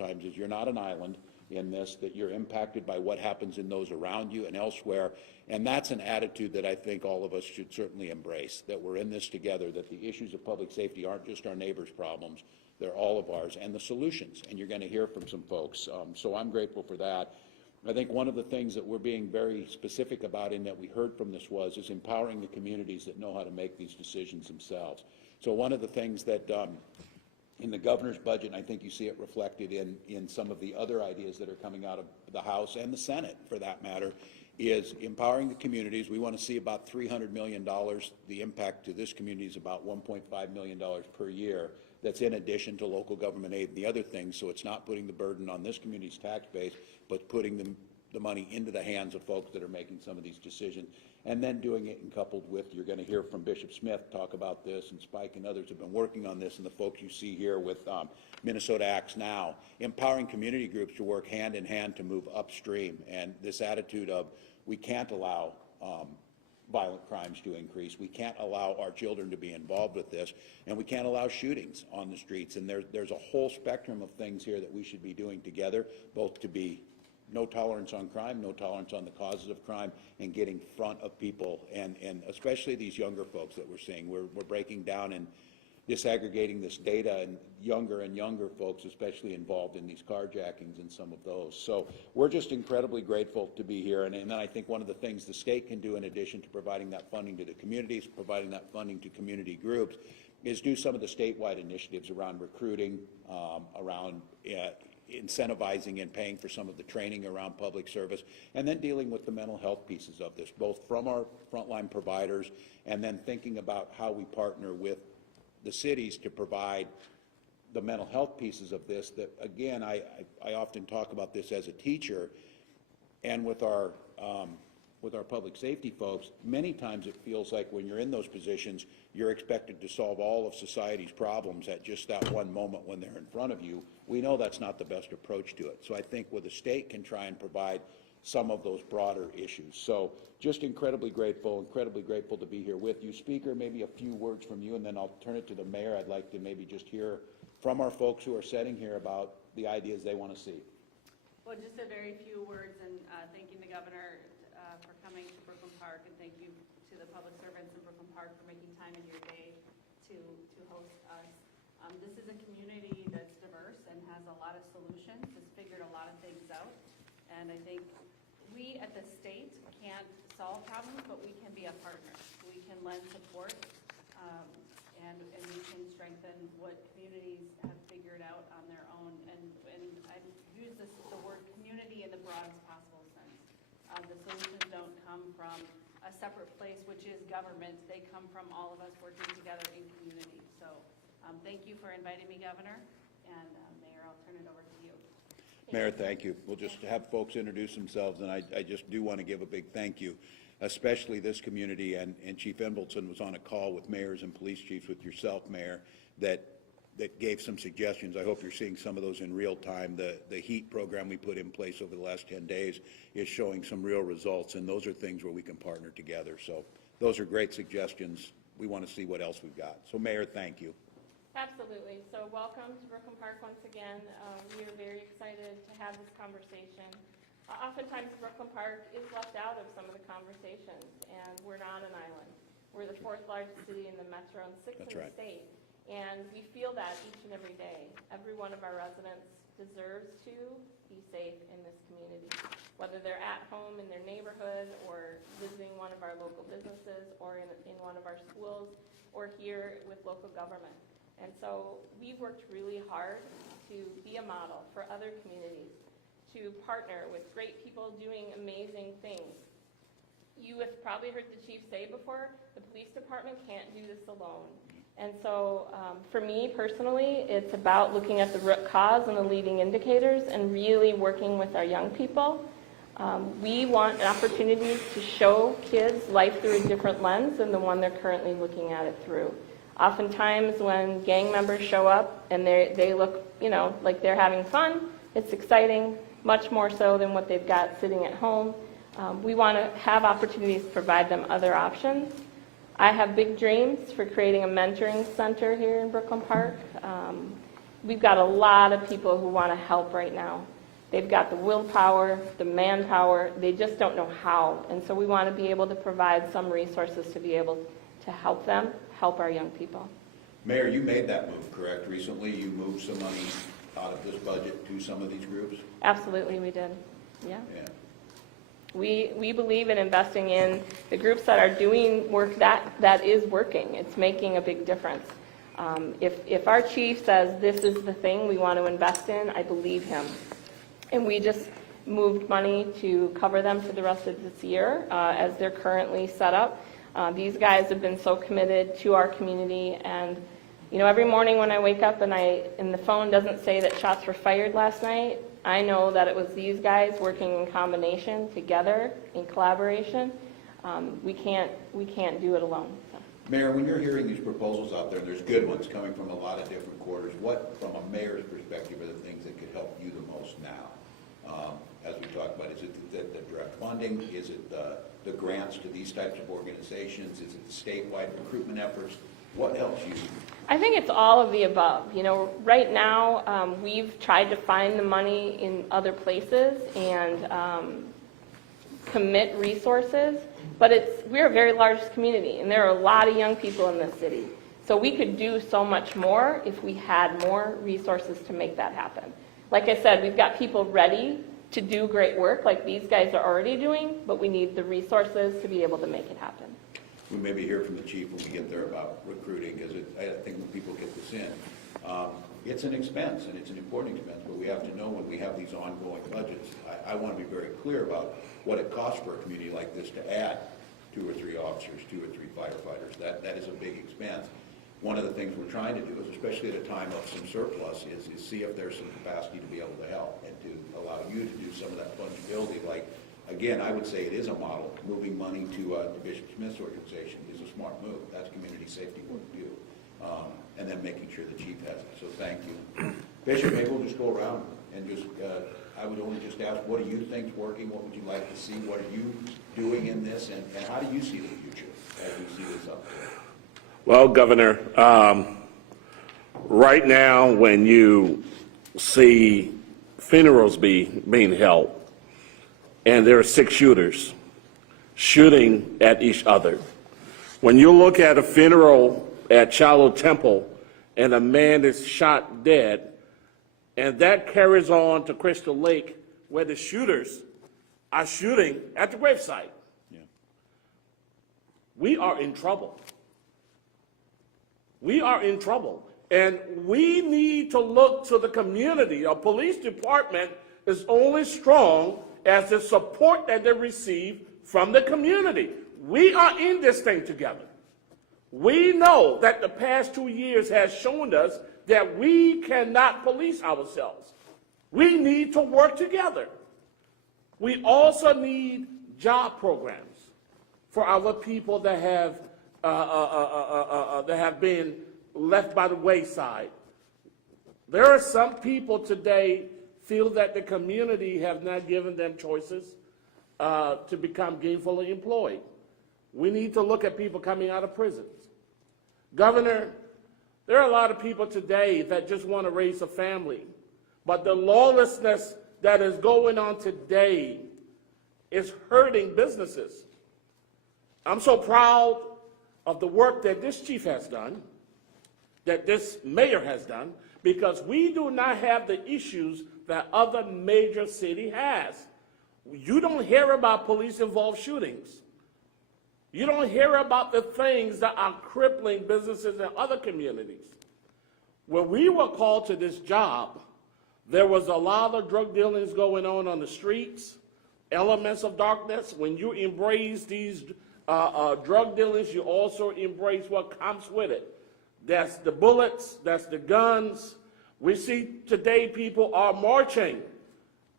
times is you're not an island in this, that you're impacted by what happens in those around you and elsewhere. And that's an attitude that I think all of us should certainly embrace, that we're in this together, that the issues of public safety aren't just our neighbors' problems, they're all of ours, and the solutions. And you're going to hear from some folks. So I'm grateful for that. I think one of the things that we're being very specific about and that we heard from this is empowering the communities that know how to make these decisions themselves. So one of the things that in the governor's budget, and I think you see it reflected in some of the other ideas that are coming out of the House and the Senate, for that matter, is empowering the communities. We want to see about $300 million. The impact to this community is about $1.5 million per year. That's in addition to local government aid and the other things, so it's not putting the burden on this community's tax base, but putting the money into the hands of folks that are making some of these decisions, and then doing it and coupled with, you're going to hear from Bishop Smith talk about this, and Spike and others have been working on this, and the folks you see here with Minnesota Acts Now, empowering community groups to work hand in hand to move upstream, and this attitude of we can't allow violent crimes to increase. We can't allow our children to be involved with this, and we can't allow shootings on the streets. And there's a whole spectrum of things here that we should be doing together, both to be no tolerance on crime, no tolerance on the causes of crime, and getting front of people, and especially these younger folks that we're seeing. We're breaking down and disaggregating this data, and younger folks especially involved in these carjackings and some of those. So we're just incredibly grateful to be here, and then I think one of the things the state can do in addition to providing that funding to the communities, providing that funding to community groups, is do some of the statewide initiatives around recruiting, around incentivizing and paying for some of the training around public service, and then dealing with the mental health pieces of this, both from our frontline providers and then thinking about how we partner with the cities to provide the mental health pieces of this. That again, I often talk about this as a teacher, and with our public safety folks, many times it feels like when you're in those positions, you're expected to solve all of society's problems at just that one moment when they're in front of you. We know that's not the best approach to it. So I think where the state can try and provide some of those broader issues. So just incredibly grateful to be here with you. Speaker, maybe a few words from you, and then I'll turn it to the mayor. I'd like to maybe just hear from our folks who are sitting here about the ideas they want to see. Well, just a very few words, and thanking the governor for coming to Brooklyn Park, and thank you to the public servants in Brooklyn Park for making time in your day to host us. This is a community that's diverse and has a lot of solutions, has figured a lot of things out, and I think we at the state can't solve problems, but we can be a partner. We can lend support, and we can strengthen what communities have figured out on their own. And I use the word community in the broadest possible sense. The solutions don't come from a separate place, which is government. They come from all of us working together in community. So thank you for inviting me, Governor. And Mayor, I'll turn it over to you. Mayor, thank you. We'll just have folks introduce themselves, and I just do want to give a big thank you, especially this community, and Chief Embleton was on a call with mayors and police chiefs with yourself, Mayor, that gave some suggestions. I hope you're seeing some of those in real time. The HEAT program we put in place over the last 10 days is showing some real results, and those are things where we can partner together. So those are great suggestions. We want to see what else we've got. So Mayor, thank you. Absolutely. So welcome to Brooklyn Park once again. We are very excited to have this conversation. Oftentimes Brooklyn Park is left out of some of the conversations, and we're not an island. We're the 4th largest city in the metro and 6th in the state. And we feel that each and every day. Every one of our residents deserves to be safe in this community, whether they're at home in their neighborhood or visiting one of our local businesses or in one of our schools or here with local government. And so we worked really hard to be a model for other communities, to partner with great people doing amazing things. You have probably heard the chief say before, the police department can't do this alone. And so for me personally, it's about looking at the root cause and the leading indicators and really working with our young people. We want opportunities to show kids life through a different lens than the one they're currently looking at it through. Oftentimes when gang members show up and they look, like they're having fun, it's exciting, much more so than what they've got sitting at home. We want to have opportunities to provide them other options. I have big dreams for creating a mentoring center here in Brooklyn Park. we've got a lot of people who want to help right now. They've got the willpower, the manpower, they just don't know how. And so we want to be able to provide some resources to be able to help them, help our young people. Mayor, you made that move, correct? Recently, you moved some money out of this budget to some of these groups? Absolutely, we did, yeah. Yeah. We believe in investing in the groups that are doing work that is working. It's making a big difference. If our chief says this is the thing we want to invest in, I believe him. And we just moved money to cover them for the rest of this year as they're currently set up. These guys have been so committed to our community, and you know, every morning when I wake up and the phone doesn't say that shots were fired last night, I know that it was these guys working in combination, together, in collaboration. We can't do it alone. So. Mayor, when you're hearing these proposals out there, and there's good ones coming from a lot of different quarters, what, from a mayor's perspective, are the things that could help you the most now? As we talk about, is it the direct funding? Is it the grants to these types of organizations? Is it the statewide recruitment efforts? What helps you? I think it's all of the above. You know, right now we've tried to find the money in other places and commit resources, but we're a very large community, and there are a lot of young people in this city. So we could do so much more if we had more resources to make that happen. Like I said, we've got people ready to do great work like these guys are already doing, but we need the resources to be able to make it happen. We maybe hear from the chief when we get there about recruiting, because I think when people get this in, it's an expense, and it's an important expense, but we have to know when we have these ongoing budgets. I want to be very clear about what it costs for a community like this to add 2 or 3 officers, 2 or 3 firefighters. That is a big expense. One of the things we're trying to do is, especially at a time of some surplus, is see if there's some capacity to be able to help and to allow you to do some of that fungibility. Like, again, I would say it is a model. Moving money to Bishop Smith's organization is a smart move. That's community safety work too. And then making sure the chief has it. So thank you. Bishop, maybe we'll just go around and just, I would only just ask, what do you think's working? What would you like to see? What are you doing in this? And how do you see the future as we see this up there? Well, Governor, right now when you see funerals being held and there are 6 shooters shooting at each other, when you look at a funeral at Shiloh Temple and a man is shot dead, and that carries on to Crystal Lake where the shooters are shooting at the gravesite, we are in trouble. We are in trouble, and we need to look to the community. A police department is only strong as the support that they receive from the community. We are in this thing together. We know that the past 2 years has shown us that we cannot police ourselves. We need to work together. We also need job programs for our people that have been left by the wayside. There are some people today feel that the community have not given them choices to become gainfully employed. We need to look at people coming out of prisons. Governor, there are a lot of people today that just want to raise a family, but the lawlessness that is going on today is hurting businesses. I'm so proud of the work that this chief has done, that this mayor has done, because we do not have the issues that other major city has. You don't hear about police-involved shootings. You don't hear about the things that are crippling businesses in other communities. When we were called to this job, there was a lot of drug dealings going on the streets, elements of darkness. When you embrace these drug dealings, you also embrace what comes with it. That's the bullets, that's the guns. We see today people are marching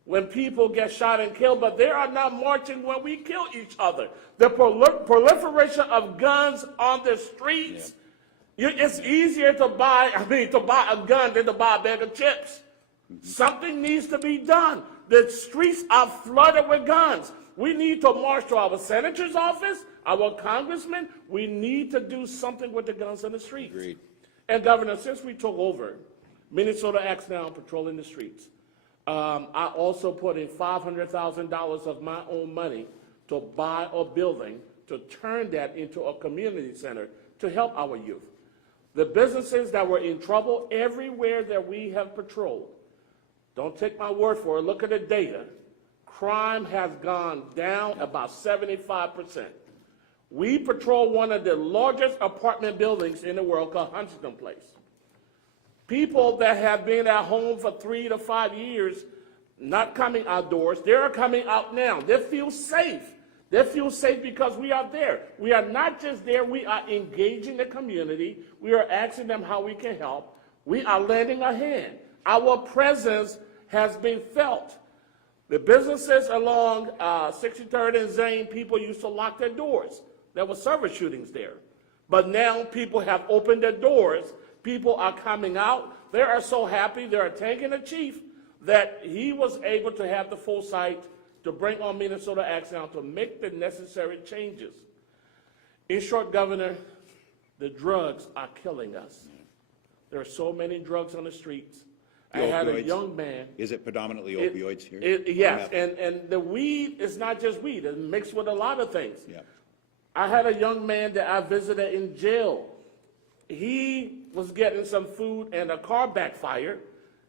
when people get shot and killed, but they are not marching when we kill each other. The proliferation of guns on the streets, it's easier to buy a gun than to buy a bag of chips. Something needs to be done. The streets are flooded with guns. We need to march to our senator's office, our congressmen. We need to do something with the guns on the streets. Agreed. And Governor, since we took over, Minnesota acts now on patrolling the streets. I also put in $500,000 of my own money to buy a building to turn that into a community center to help our youth. The businesses that were in trouble everywhere that we have patrolled, don't take my word for it, look at the data. Crime has gone down about 75%. We patrol one of the largest apartment buildings in the world called Huntington Place. People that have been at home for 3 to 5 years, not coming outdoors, they're coming out now. They feel safe. They feel safe because we are there. We are not just there, we are engaging the community. We are asking them how we can help. We are lending a hand. Our presence has been felt. The businesses along 63rd and Zane, people used to lock their doors. There were service shootings there. But now people have opened their doors. People are coming out. They are so happy. They are thanking the chief that he was able to have the foresight to bring on Minnesota Acts now to make the necessary changes. In short, Governor, the drugs are killing us. There are so many drugs on the streets. I had a young man. Is it predominantly opioids here? Yes, and the weed is not just weed. It's mixed with a lot of things. Yeah. I had a young man that I visited in jail. He was getting some food and a car backfired.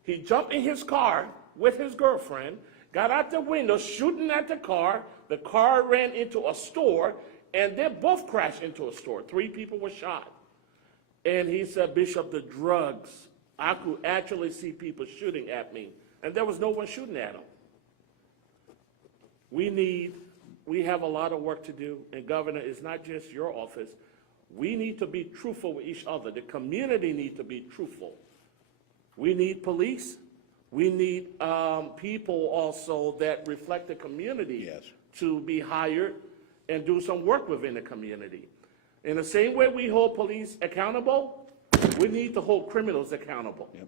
He jumped in his car with his girlfriend, got out the window shooting at the car. The car ran into a store, and they both crashed into a store. 3 people were shot. And he said, Bishop, the drugs, I could actually see people shooting at me, and there was no one shooting at him. We have a lot of work to do, and Governor, it's not just your office. We need to be truthful with each other. The community needs to be truthful. We need police. We need people also that reflect the community to be hired and do some work within the community. In the same way we hold police accountable, we need to hold criminals accountable. Yep.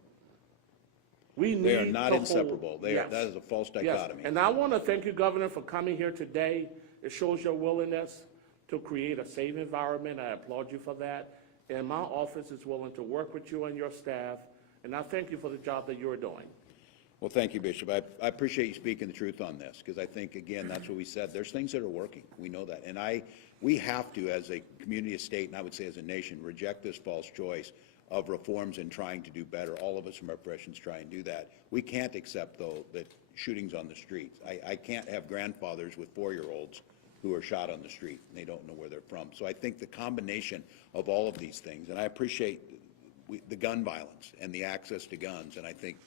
They are not inseparable. That is a false dichotomy. Yes. And I want to thank you, Governor, for coming here today. It shows your willingness to create a safe environment. I applaud you for that. And my office is willing to work with you and your staff. And I thank you for the job that you're doing. Well, thank you, Bishop. I appreciate you speaking the truth on this, because I think, again, that's what we said. There's things that are working. We know that. And we have to, as a community, a state, and I would say as a nation, reject this false choice of reforms and trying to do better. All of us from our professions try and do that. We can't accept, though, that shootings on the streets. I can't have grandfathers with 4-year-olds who are shot on the street, and they don't know where they're from. So I think the combination of all of these things, and I appreciate the gun violence and the access to guns, and I think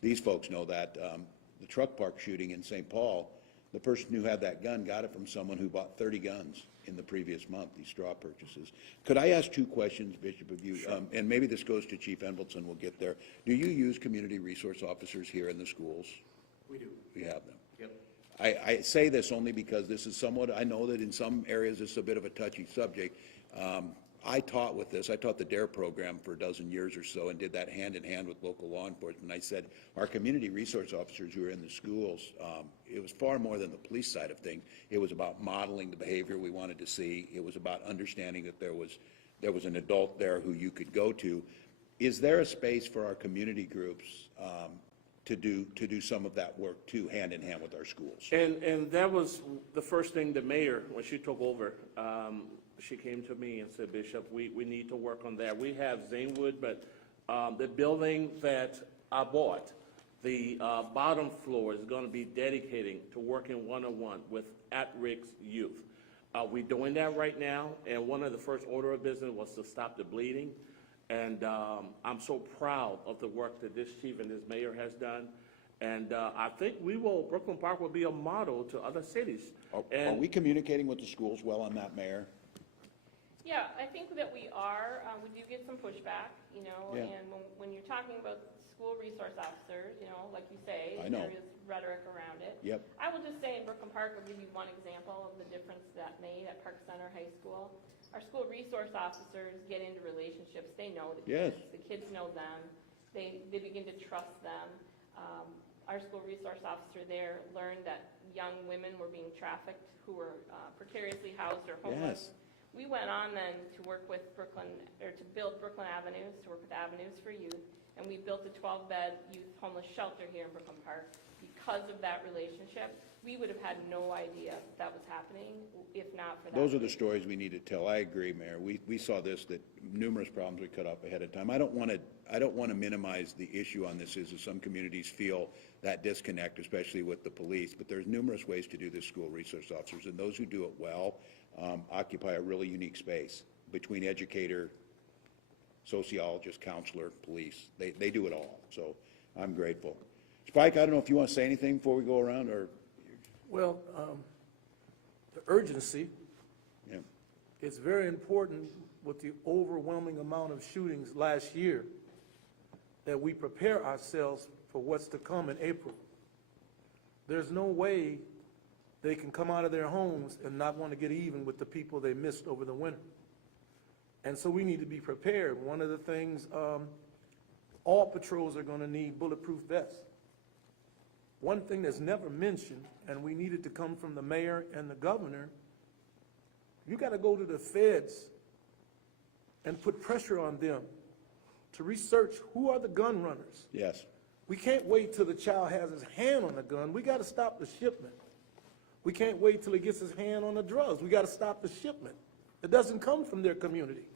these folks know that. The truck park shooting in St. Paul, the person who had that gun got it from someone who bought 30 guns in the previous month, these straw purchases. Could I ask 2 questions, Bishop, of you? Sure. And maybe this goes to Chief Envelson, we'll get there. Do you use community resource officers here in the schools? We do. We have them. Yep. I say this only because this is somewhat, I know that in some areas it's a bit of a touchy subject. I taught with this. I taught the DARE program for a dozen years or so and did that hand in hand with local law enforcement. I said, our community resource officers who are in the schools, it was far more than the police side of things. It was about modeling the behavior we wanted to see. It was about understanding that there was an adult there who you could go to. Is there a space for our community groups to do some of that work too, hand in hand with our schools? And that was the first thing the mayor, when she took over, she came to me and said, Bishop, we need to work on that. We have Zanewood, but the building that I bought, the bottom floor is going to be dedicating to working one-on-one with at-risk youth. We're doing that right now, and one of the first order of business was to stop the bleeding. And I'm so proud of the work that this chief and this mayor has done. And I think Brooklyn Park will be a model to other cities. Are we communicating with the schools well on that, Mayor? Yeah, I think that we are. We do get some pushback, and when you're talking about school resource officers, like you say, there is rhetoric around it. Yep. I will just say in Brooklyn Park, I'll give you one example of the difference that made at Park Center High School. Our school resource officers get into relationships. They know the kids. Yes. The kids know them. They begin to trust them. Our school resource officer there learned that young women were being trafficked who were precariously housed or homeless. Yes. We went on then to work with Brooklyn, or to build Brooklyn Avenues, to work with Avenues for Youth, And we built a 12-bed youth homeless shelter here in Brooklyn Park because of that relationship. We would have had no idea that was happening if not for that. Those are the stories we need to tell. I agree, Mayor. We saw this, that numerous problems we cut up ahead of time. I don't want to minimize the issue on this, is that some communities feel that disconnect, especially with the police, but there's numerous ways to do this, school resource officers, and those who do it well occupy a really unique space between educator, sociologist, counselor, police. They do it all, so I'm grateful. Spike, I don't know if you want to say anything before we go around, or? Well, the urgency, Yeah. it's very important with the overwhelming amount of shootings last year that we prepare ourselves for what's to come in April. There's no way they can come out of their homes and not want to get even with the people they missed over the winter. And so we need to be prepared. One of the things, all patrols are going to need bulletproof vests. One thing that's never mentioned, and we needed to come from the mayor and the governor, you got to go to the feds and put pressure on them to research who are the gun runners. Yes. We can't wait till the child has his hand on a gun. We got to stop the shipment. We can't wait till he gets his hand on the drugs. We got to stop the shipment. It doesn't come from their community.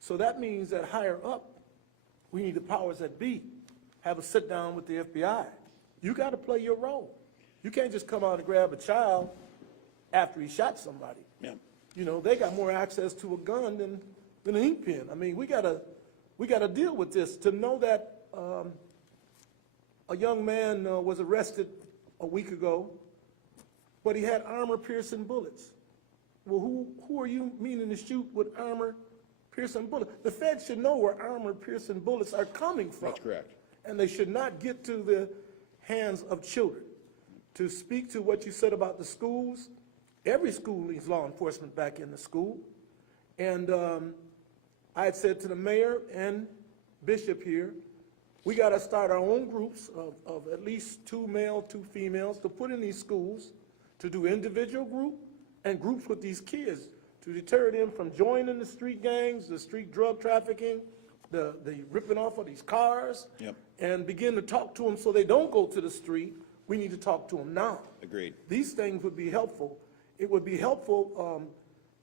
So that means that higher up, we need the powers that be, have a sit down with the FBI. You got to play your role. You can't just come out and grab a child after he shot somebody. Yeah. You know, they got more access to a gun than an ink pen. I mean, we gotta deal with this. To know that a young man was arrested a week ago, but he had armor-piercing bullets. Well, who are you meaning to shoot with armor-piercing bullets? The Fed should know where armor-piercing bullets are coming from. That's correct. And they should not get to the hands of children. To speak to what you said about the schools, every school needs law enforcement back in the school. And I had said to the mayor and Bishop here, we got to start our own groups of at least 2 male, 2 females to put in these schools, to do individual group and groups with these kids to deter them from joining the street gangs, the street drug trafficking, the ripping off of these cars. Yep. And begin to talk to them so they don't go to the street. We need to talk to them now. Agreed. These things would be helpful. It would be helpful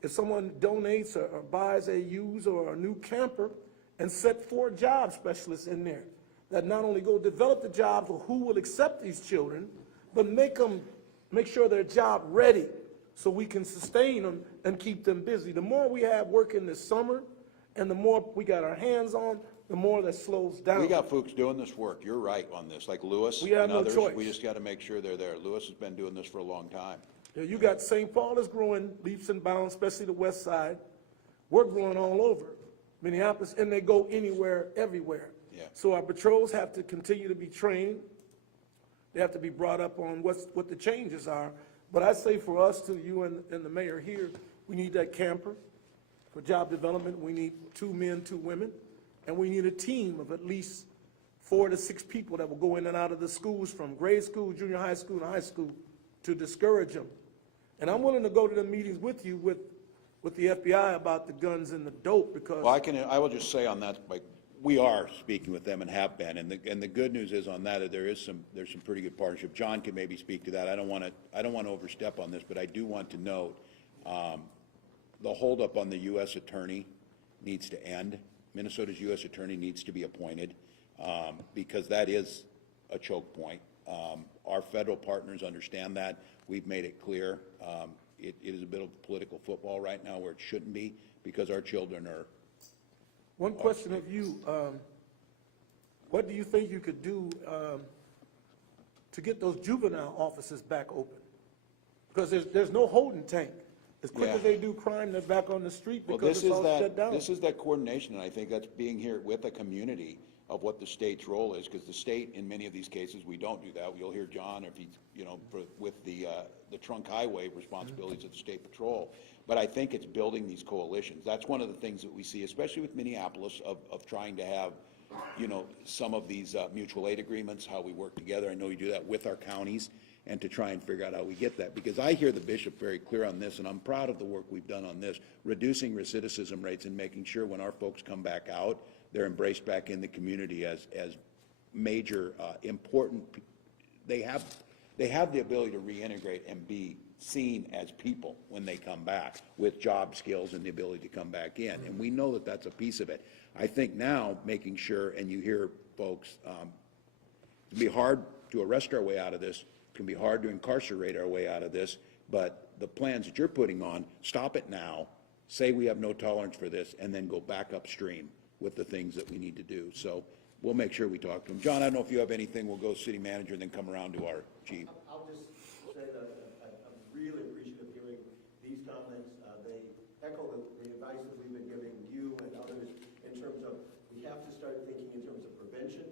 if someone donates or buys a used or a new camper and set 4 job specialists in there that not only go develop the jobs of who will accept these children, but make sure they're job ready so we can sustain them and keep them busy. The more we have working this summer and the more we got our hands on, the more that slows down. We got folks doing this work. You're right on this, like Lewis We have and no others. choice. We just got to make sure they're there. Lewis has been doing this for a long time. Yeah, you got St. Paul is growing leaps and bounds, especially the west side. We're growing all over Minneapolis, and they go anywhere, everywhere. Yeah. So our patrols have to continue to be trained. They have to be brought up on what the changes are. But I say for us, to you and the mayor here, we need that camper for job development. We need 2 men, 2 women, and we need a team of at least 4 to 6 people that will go in and out of the schools from grade school, junior high school, and high school to discourage them. And I'm willing to go to the meetings with you with the FBI about the guns and the dope, because Well, I will just say on that, like, we are speaking with them and have been, and the good news is on that, there's some pretty good partnership. John can maybe speak to that. I don't want to overstep on this, but I do want to note, the holdup on the U.S. attorney needs to end. Minnesota's U.S. attorney needs to be appointed, because that is a choke point. Our federal partners understand that. We've made it clear. It is a bit of political football right now where it shouldn't be, because our children are. one question of you, what do you think you could do to get those juvenile offices back open? Because there's no holding tank. As quick Yeah. as they do crime, they're back on the street Well, because it's all shut down. this is that coordination, and I think that's being here with a community of what the state's role is, because the state, in many of these cases, we don't do that. You'll hear John, if he's, with the trunk highway responsibilities of the state patrol. But I think it's building these coalitions. That's one of the things that we see, especially with Minneapolis, of trying to have, some of these mutual aid agreements, how we work together. I know you do that with our counties, and to try and figure out how we get that. Because I hear the bishop very clear on this, and I'm proud of the work we've done on this, reducing recidivism rates and making sure when our folks come back out, they're embraced back in the community as major, important, they have the ability to reintegrate and be seen as people when they come back with job skills and the ability to come back in. And we know that that's a piece of it. I think now making sure, and you hear folks, it can be hard to arrest our way out of this, it can be hard to incarcerate our way out of this, but the plans that you're putting on, stop it now, say we have no tolerance for this, and then go back upstream with the things that we need to do. So we'll make sure we talk to them. John, I don't know if you have anything, we'll go city manager and then come around to our chief. I'll just say that I'm really appreciative of hearing these comments. They echo the advice that we've been giving you and others in terms of we have to start thinking in terms of prevention.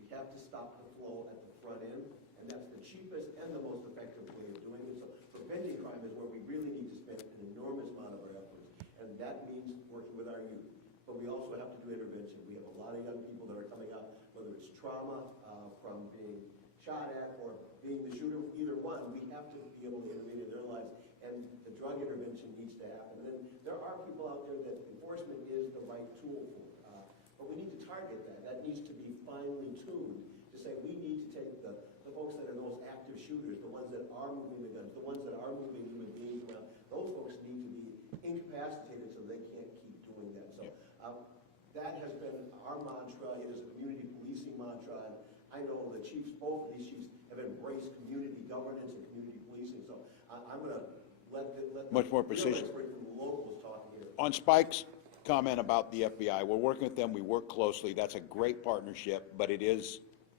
We have to stop the flow at the front end, and that's the cheapest and the most effective way of doing it. So preventing crime is where we really need to spend an enormous amount of our efforts, and that means working with our youth. But we also have to do intervention. We have a lot of young people that are coming up, whether it's trauma from being shot at or being the shooter, either one. We have to be able to intervene in their lives, and the drug intervention needs to happen. And then there are people out there that enforcement is the right tool for, but we need to target that. That needs to be finely tuned to say we need to take the folks that are those active shooters, the ones that are moving the guns, the ones that are moving human beings around. Those folks need to be incapacitated so they can't keep doing that. So that has been our mantra. It is a community policing mantra. And I know the chiefs, both of these chiefs, have embraced community governance and community policing. So I'm going to let Much more real precision. expert from the locals talk here. On Spike's comment about the FBI, we're working with them, we work closely, that's a great partnership, but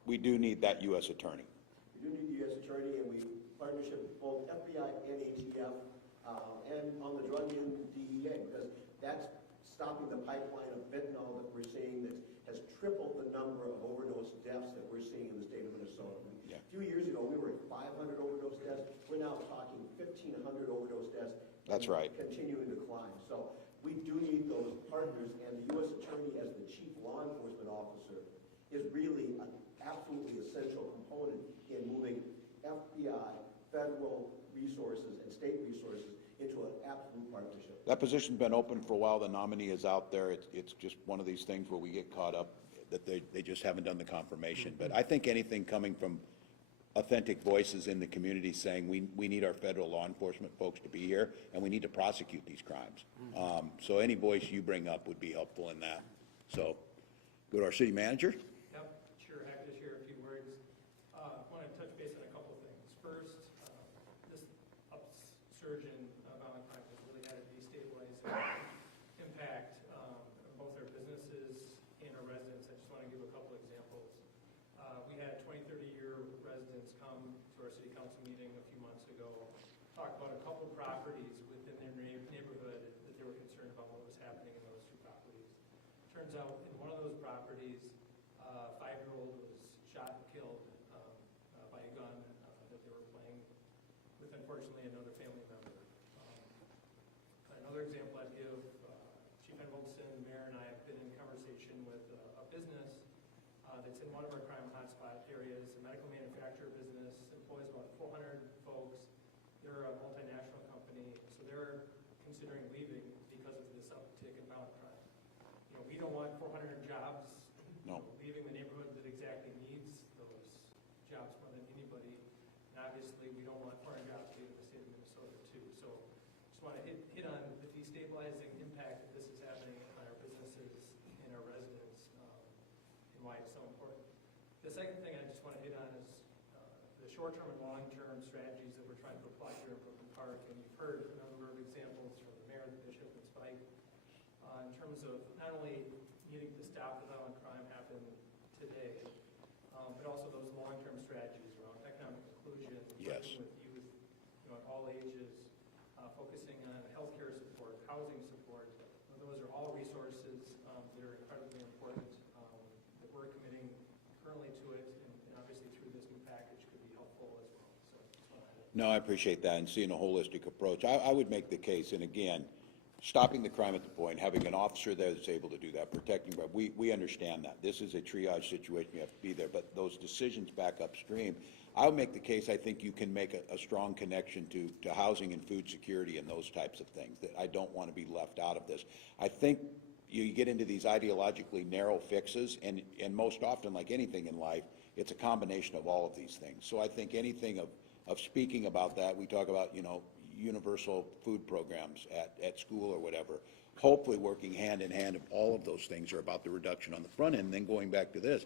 we do need that U.S. attorney. We do need the U.S. attorney, and we partnership with both FBI and ATF, and on the drug end, DEA, because that's stopping the pipeline of fentanyl that we're seeing that has tripled the number of overdose deaths that we're seeing in the state of Minnesota. Yeah. A few years ago, we were at 500 overdose deaths. We're now talking 1,500 overdose deaths. That's right. Continuing to climb. So we do need those partners, and the U.S. attorney as the chief law enforcement officer is really an absolutely essential component in moving FBI, federal resources, and state resources into an absolute partnership. That position's been open for a while, the nominee is out there, it's just one of these things where we get caught up that they just haven't done the confirmation. But I think anything coming from authentic voices in the community saying we need our federal law enforcement folks to be here and we need to prosecute these crimes. So any voice you bring up would be helpful in that. So go to our city manager. Yep, sure, happy to share a few words. I want to touch base on a couple of things. First, this upsurge in violent crime has really had a destabilizing impact on both our businesses and our residents. I just want to give a couple examples. We had 20, 30-year residents come to our city council meeting a few months ago, talk about a couple properties within their neighborhood that they were concerned about what was happening in those two properties. Turns out in one of those properties, a 5-year-old was shot and killed by a gun that they were playing with, unfortunately, another family member. Another example I'd give, Chief Walz, Mayor, and I have been in conversation with a business that's in one of our crime hotspot areas, a medical manufacturer business, employs about 400 folks. They're a multinational company, so they're considering leaving because of this uptick in violent crime. You know, we don't want 400 jobs leaving the neighborhood that exactly needs those jobs more than anybody. And obviously, we don't want 400 jobs leaving the state of Minnesota too. So just want to hit on the destabilizing impact that this is having on our businesses and our residents, and why it's so important. The second thing I just want to hit on is the short-term and long-term strategies that we're trying to apply here in Brooklyn Park. And you've heard a number of examples from the mayor, the bishop, and Spike in terms of not only needing to stop the violent crime happen today, but also those long-term strategies around economic inclusion, Yes. working with youth, you know, at all ages, focusing on healthcare support, housing support. Those are all resources that are incredibly important, that we're committing currently to it, and obviously through this new package could be helpful as well. So just want to No, I appreciate that and seeing a holistic approach. I would make the case, and again, stopping the crime at the point, having an officer there that's able to do that, protecting, but we understand that. This is a triage situation, you have to be there, but those decisions back upstream, I would make the case, I think you can make a strong connection to housing and food security and those types of things, that I don't want to be left out of this. I think you get into these ideologically narrow fixes, and most often, like anything in life, it's a combination of all of these things. So I think anything of speaking about that, we talk about, universal food programs at school or whatever, hopefully working hand in hand, if all of those things are about the reduction on the front end. Then going back to this,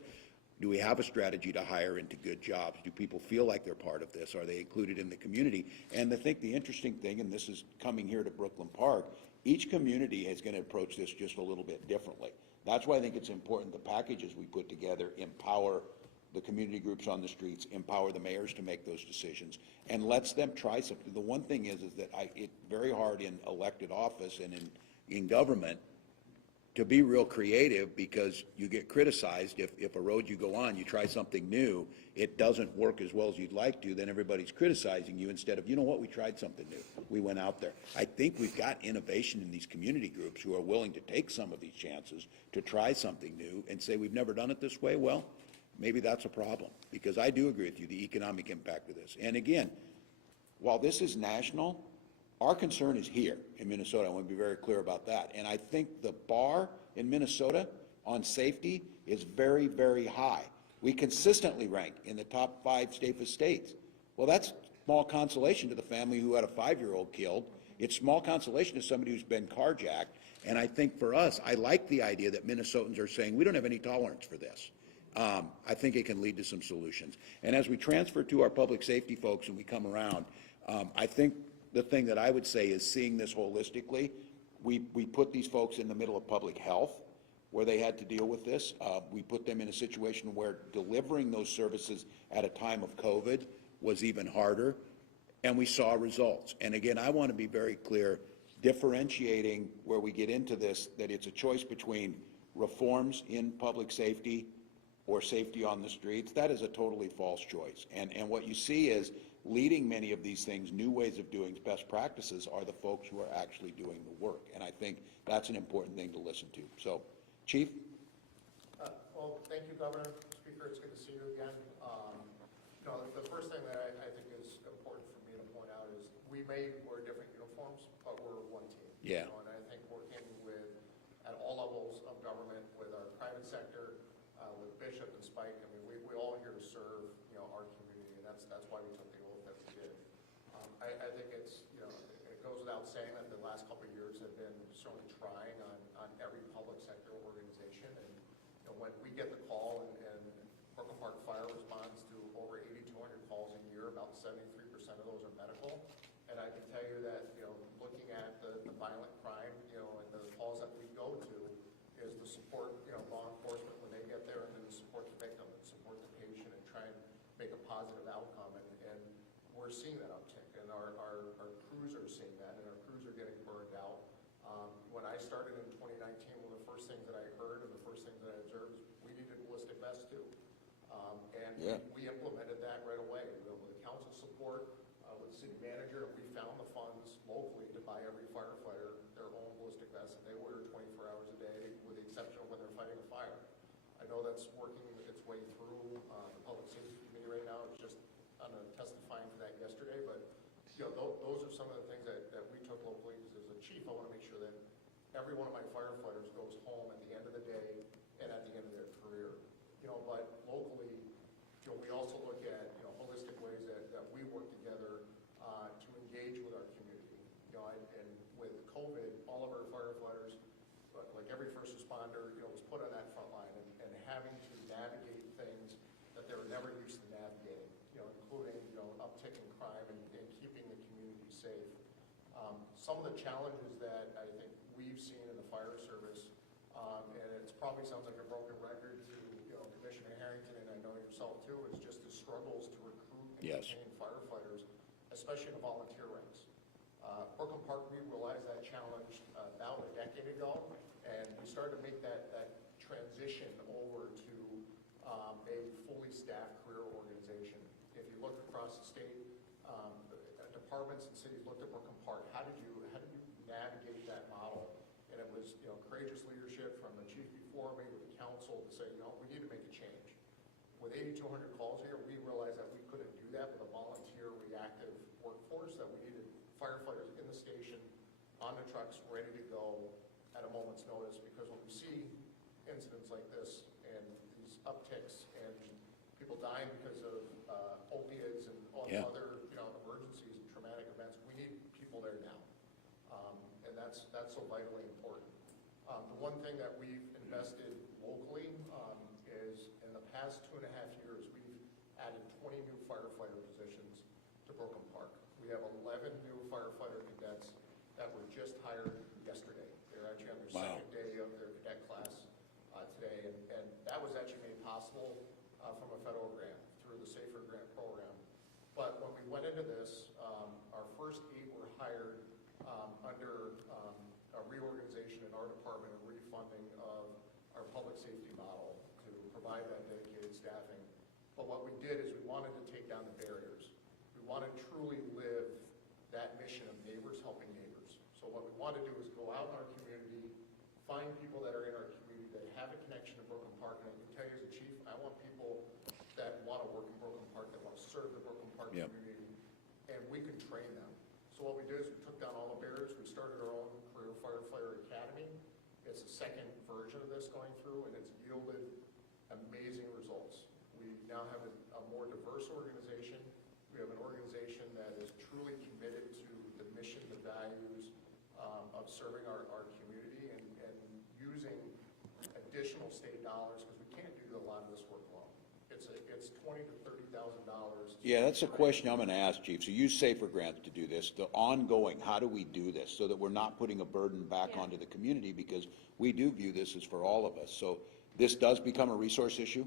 do we have a strategy to hire into good jobs? Do people feel like they're part of this? Are they included in the community? And I think the interesting thing, and this is coming here to Brooklyn Park, each community is going to approach this just a little bit differently. That's why I think it's important the packages we put together empower the community groups on the streets, empower the mayors to make those decisions, and lets them try something. The one thing is that it's very hard in elected office and in government to be real creative, because you get criticized if a road you go on, you try something new, it doesn't work as well as you'd like to, then everybody's criticizing you instead of, you know what, we tried something new, we went out there. I think we've got innovation in these community groups who are willing to take some of these chances to try something new and say, we've never done it this way. Well, maybe that's a problem, because I do agree with you, the economic impact of this. And again, while this is national, our concern is here in Minnesota. I want to be very clear about that. And I think the bar in Minnesota on safety is very, very high. We consistently rank in the top 5 safest states. Well, that's small consolation to the family who had a 5-year-old killed. It's small consolation to somebody who's been carjacked. And I think for us, I like the idea that Minnesotans are saying, we don't have any tolerance for this. I think it can lead to some solutions. And as we transfer to our public safety folks and we come around, I think the thing that I would say is seeing this holistically. We put these folks in the middle of public health where they had to deal with this. We put them in a situation where delivering those services at a time of COVID was even harder, and we saw results. And again, I want to be very clear, differentiating where we get into this, that it's a choice between reforms in public safety or safety on the streets. That is a totally false choice. And what you see is leading many of these things, new ways of doing best practices, are the folks who are actually doing the work. And I think that's an important thing to listen to. So, Chief? Well, thank you, Governor. Speaker, it's good to see you again. The first thing that I think is important for me to point out is we may wear different uniforms, but we're one team. Yeah. And I think working at all levels of government, with our private sector, with Bishop and Spike, I mean, we all here to serve, our community, and that's why we took the oath that we did. I think it goes without saying that the last couple of years have been certainly trying on every public sector organization. And when we get the call, and Brooklyn Park Fire responds to over 8,200 calls a year, about 73% of those are medical. And I can tell you that looking at the violent crime, and the calls that we go to, is to support law enforcement when they get there, and then to support the victim and support the patient and try and make a positive outcome. And we're seeing that uptick, and our crews are seeing that, and our crews are getting burned out. When I started in 2019, one of the first things that I heard and the first things that I observed is we needed ballistic vests too. We implemented that right away with the council support, with the city manager, and we found the funds locally to buy every firefighter their own ballistic vests, and they order 24 hours a day, with the exception of when they're fighting a fire. I know that's working its way through the Public Safety Committee right now. It's just testifying for that yesterday, but those are some of the things that we took locally, because as a chief, I want to make sure that every one of my firefighters goes home at the end of the day and at the end of their career. But locally, we also look at holistic ways that we work together to engage with our community. And with COVID, all of our firefighters, like every first responder, was put on that front line and having to navigate things that they were never used to navigating, including uptick in crime and keeping the community safe. Some of the challenges that I think we've seen in the fire service, and it probably sounds like a broken record to Commissioner Harrington, and I know yourself too, is just the struggles to recruit and retain firefighters, especially in the volunteer ranks. Brooklyn Park, we realized that challenge about a decade ago, and we started to make that transition over to a fully staffed career organization. If you look across the state, departments and cities looked at Brooklyn Park. How did you navigate that model? And it was courageous leadership from the chief before me, with the council, to say, we need to make a change. With 8,200 calls here, we realized that we couldn't do that with a volunteer reactive workforce, that we needed firefighters in the station, on the trucks, ready to go at a moment's notice, because when incidents like this and these upticks and people dying because of opiates and all the Yeah. other, emergencies and traumatic events, we need people there now. And that's so vitally important. The one thing that we've invested locally is in the past 2.5 years, we've added 20 new firefighter positions to Brooklyn Park. We have 11 new firefighter cadets that were just hired yesterday. They're actually on their Wow. second day of their cadet class today, and that was actually made possible from a federal grant through the SAFER grant program. But when we went into this, our first 8 were hired under a reorganization in our department and refunding of our public safety model to provide that dedicated staffing. But what we did is we wanted to take down the barriers. We want to truly live that mission of neighbors helping neighbors. So what we want to do is go out in our community, find people that are in our community that have a connection to Brooklyn Park. And I can tell you as a chief, I want people that want to work in Brooklyn Park, that want to serve the Brooklyn Park Yep. community, and we can train them. So what we did is we took down all the barriers. We started our own career firefighter academy. It's the second version of this going through, and it's yielded amazing results. We now have a more diverse organization. We have an organization that is truly committed to the mission, the values of serving our community and using additional state dollars, because we can't do a lot of this work alone. It's $20,000 to $30,000. Yeah, that's the question I'm going to ask, Chief. So use SAFER grants to do this. The ongoing, how do we do this so that we're not putting a burden back Yeah. onto the community? Because we do view this as for all of us. So this does become a resource issue?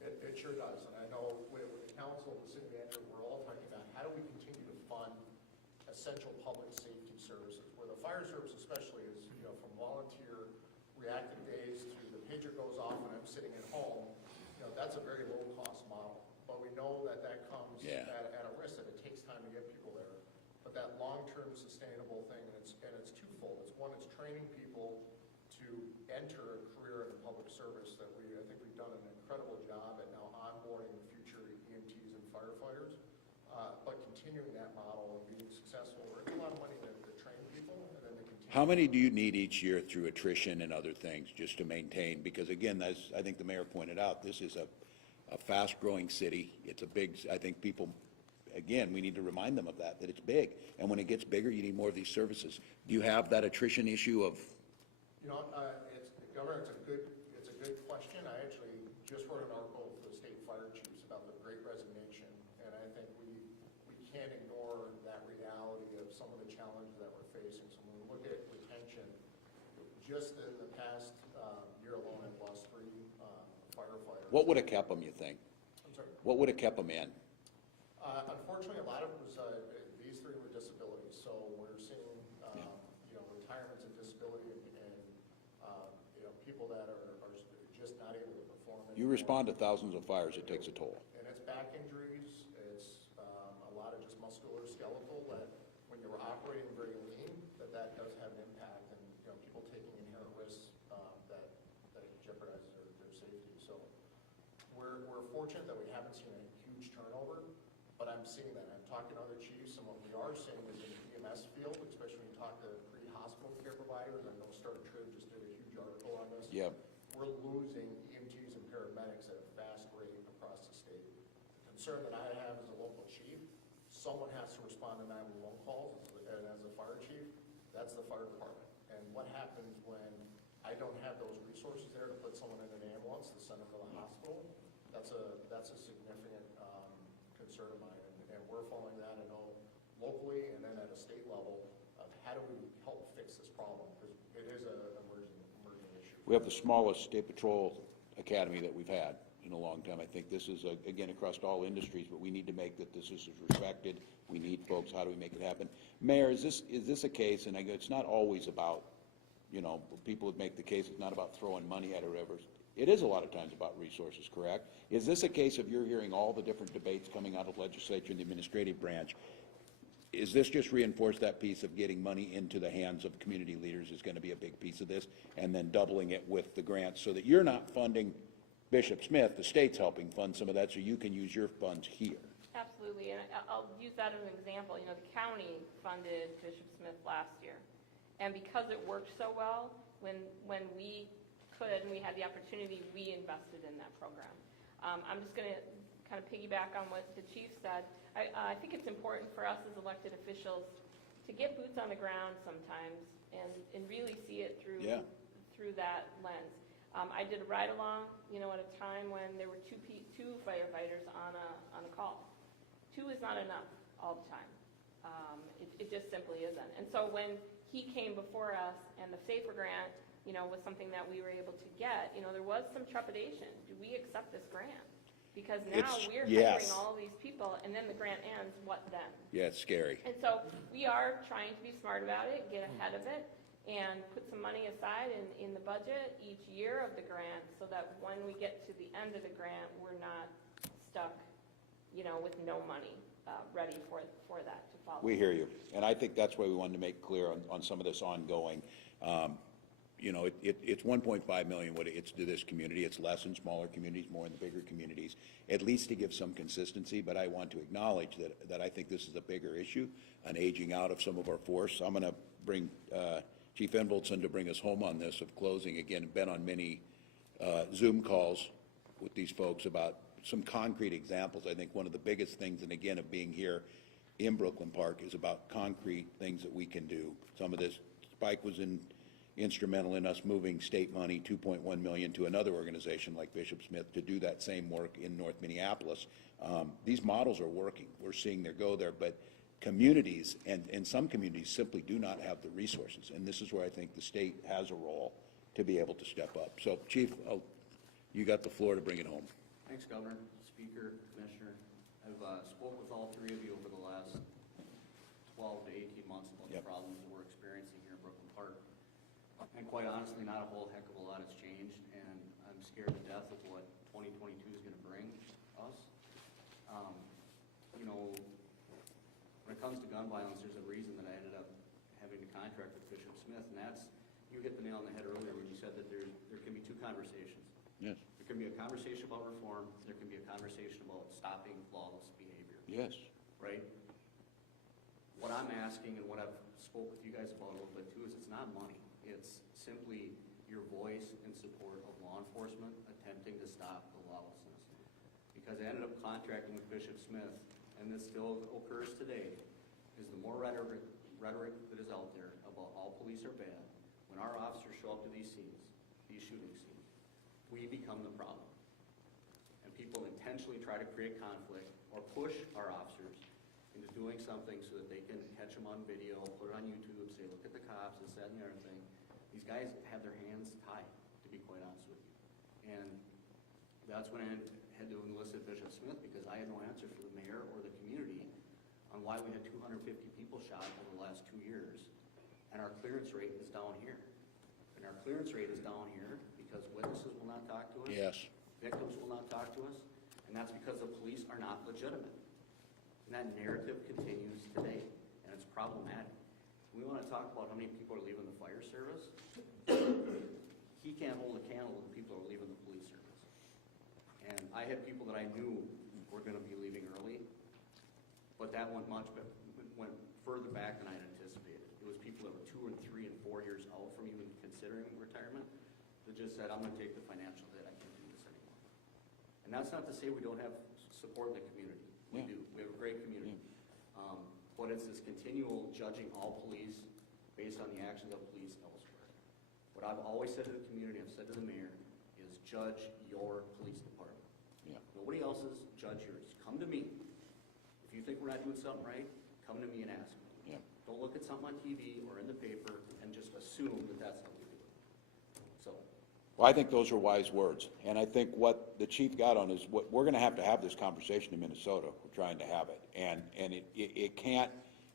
It sure does, and I know with the council, the city manager, we're all talking about how do we continue to fund essential public safety services, where the fire service especially is, from volunteer reactive days to the pager goes off when I'm sitting at home, that's a very low-cost model. But we know that comes Yeah. at a risk, that it takes time to get people there. But that long-term sustainable thing, and it's twofold. It's one, it's training people to enter a career in the public service that I think we've done an incredible job at now onboarding future EMTs and firefighters. But continuing that model and being successful, we're a lot of money to train people and then to continue. How many do you need each year through attrition and other things just to maintain? Because again, as I think the mayor pointed out, this is a fast-growing city. It's a big, I think people, again, we need to remind them of that it's big. And when it gets bigger, you need more of these services. Do you have that attrition issue of? Governor, it's a good question. I actually just wrote an article for the state fire chiefs about the Great Resignation, and I think we can't ignore that reality of some of the challenges that we're facing. So when we look at retention, just in the past year alone, I've lost 3 firefighters. What would have kept them, you think? I'm sorry. What would have kept them in? Unfortunately, a lot of it was, these 3 were disabilities, so we're seeing, retirements and disability and people that are just not able to perform. You respond to thousands of fires, it takes a toll. And it's back injuries, it's a lot of just musculoskeletal, that when you're operating very lean, that does have an impact, and, people taking inherent risks that jeopardize their safety. So we're fortunate that we haven't seen a huge turnover, but I'm seeing that. I'm talking to other chiefs, and what we are seeing is in the EMS field, especially when you talk to pre-hospital care providers. I know Star Trib just did a huge article on this. Yeah. We're losing EMTs and paramedics at a fast rate across the state. The concern that I have as a local chief, someone has to respond to 911 calls, and as a fire chief, that's the fire department. And what happens when I don't have those resources there to put someone in an ambulance to send them to the hospital? That's a significant concern of mine, and we're following that, I know, locally and then at a state level, of how do we help fix this problem, because it is an emerging issue. We have the smallest state patrol academy that we've had in a long time. I think this is, again, across all industries, but we need to make that this is respected. We need folks. How do we make it happen? Mayor, is this a case, and I go, it's not always about, people would make the case it's not about throwing money at a river. It is a lot of times about resources, correct? Is this a case of you're hearing all the different debates coming out of legislature and the administrative branch? Is this just reinforce that piece of getting money into the hands of community leaders is going to be a big piece of this, and then doubling it with the grants so that you're not funding Bishop Smith, the state's helping fund some of that so you can use your funds here? Absolutely, and I'll use that as an example. The county funded Bishop Smith last year, and because it worked so well, when we could and we had the opportunity, we invested in that program. I'm just going to kind of piggyback on what the chief said. I think it's important for us as elected officials to get boots on the ground sometimes and really see it through that lens. I did a ride-along, at a time when there were two firefighters on a call. 2 is not enough all the time. It just simply isn't. And so when he came before us and the SAFER grant, was something that we were able to get, there was some trepidation. Do we accept this grant? Because now we're hiring all these people, and then the grant ends, what then? Yeah, it's scary. And so we are trying to be smart about it, get ahead of it, and put some money aside in the budget each year of the grant so that when we get to the end of the grant, we're not stuck, with no money ready for that to follow. We hear you, and I think that's why we wanted to make clear on some of this ongoing. It's 1.5 million, what it's to this community. It's less in smaller communities, more in the bigger communities, at least to give some consistency. But I want to acknowledge that I think this is a bigger issue, an aging out of some of our force. I'm going to bring Chief Envoltson to bring us home on this of closing. Again, been on many Zoom calls with these folks about some concrete examples. I think one of the biggest things, and again, of being here in Brooklyn Park, is about concrete things that we can do. Some of this, Spike was instrumental in us moving state money, $2.1 million, to another organization like Bishop Smith to do that same work in North Minneapolis. These models are working. We're seeing them go there, but communities, and some communities simply do not have the resources, and this is where I think the state has a role to be able to step up. So, Chief, you got the floor to bring it home. Thanks, Governor, Speaker, Commissioner. I've spoke with all 3 of you over the last 12 to 18 months about the problems that we're experiencing here in Brooklyn Park. And quite honestly, not a whole heck of a lot has changed, and I'm scared to death of what 2022 is going to bring us. When it comes to gun violence, there's a reason that I ended up having to contract with Bishop Smith, and that's, you hit the nail on the head earlier when you said that there can be 2 conversations. Yes. There can be a conversation about reform, there can be a conversation about stopping lawless behavior. Yes. Right? What I'm asking and what I've spoke with you guys about a little bit too is it's not money. It's simply your voice in support of law enforcement attempting to stop the lawlessness. Because I ended up contracting with Bishop Smith, and this still occurs today, is the more rhetoric that is out there about all police are bad, when our officers show up to these scenes, these shooting scenes, we become the problem. And people intentionally try to create conflict or push our officers into doing something so that they can catch them on video, put it on YouTube, say, look at the cops, this, that, and the other thing. These guys have their hands tied, to be quite honest with you. And that's when I had to enlist Bishop Smith, because I had no answer for the mayor or the community on why we had 250 people shot over the last 2 years, and our clearance rate is down here. And our clearance rate is down here because witnesses will not talk to us. Yes. Victims will not talk to us, and that's because the police are not legitimate. And that narrative continues today, and it's problematic. We want to talk about how many people are leaving the fire service. He can't hold a candle when people are leaving the police service. And I had people that I knew were going to be leaving early, but that went further back than I had anticipated. It was people that were 2 and 3 and 4 years out from even considering retirement that just said, I'm going to take the financial hit. I can't do this anymore. And that's not to say we don't have support in the community. We do. We have a great community. But it's this continual judging all police based on the actions of police elsewhere. What I've always said to the community, I've said to the mayor, is judge your police department. Yeah. Nobody else's, judge yours. Come to me. If you think we're not doing something right, come to me and ask me. Yeah. Don't look at something on TV or in the paper and just assume that that's how we do it. So. Well, I think those are wise words, and I think what the chief got on is what we're going to have this conversation in Minnesota. We're trying to have it, and it can't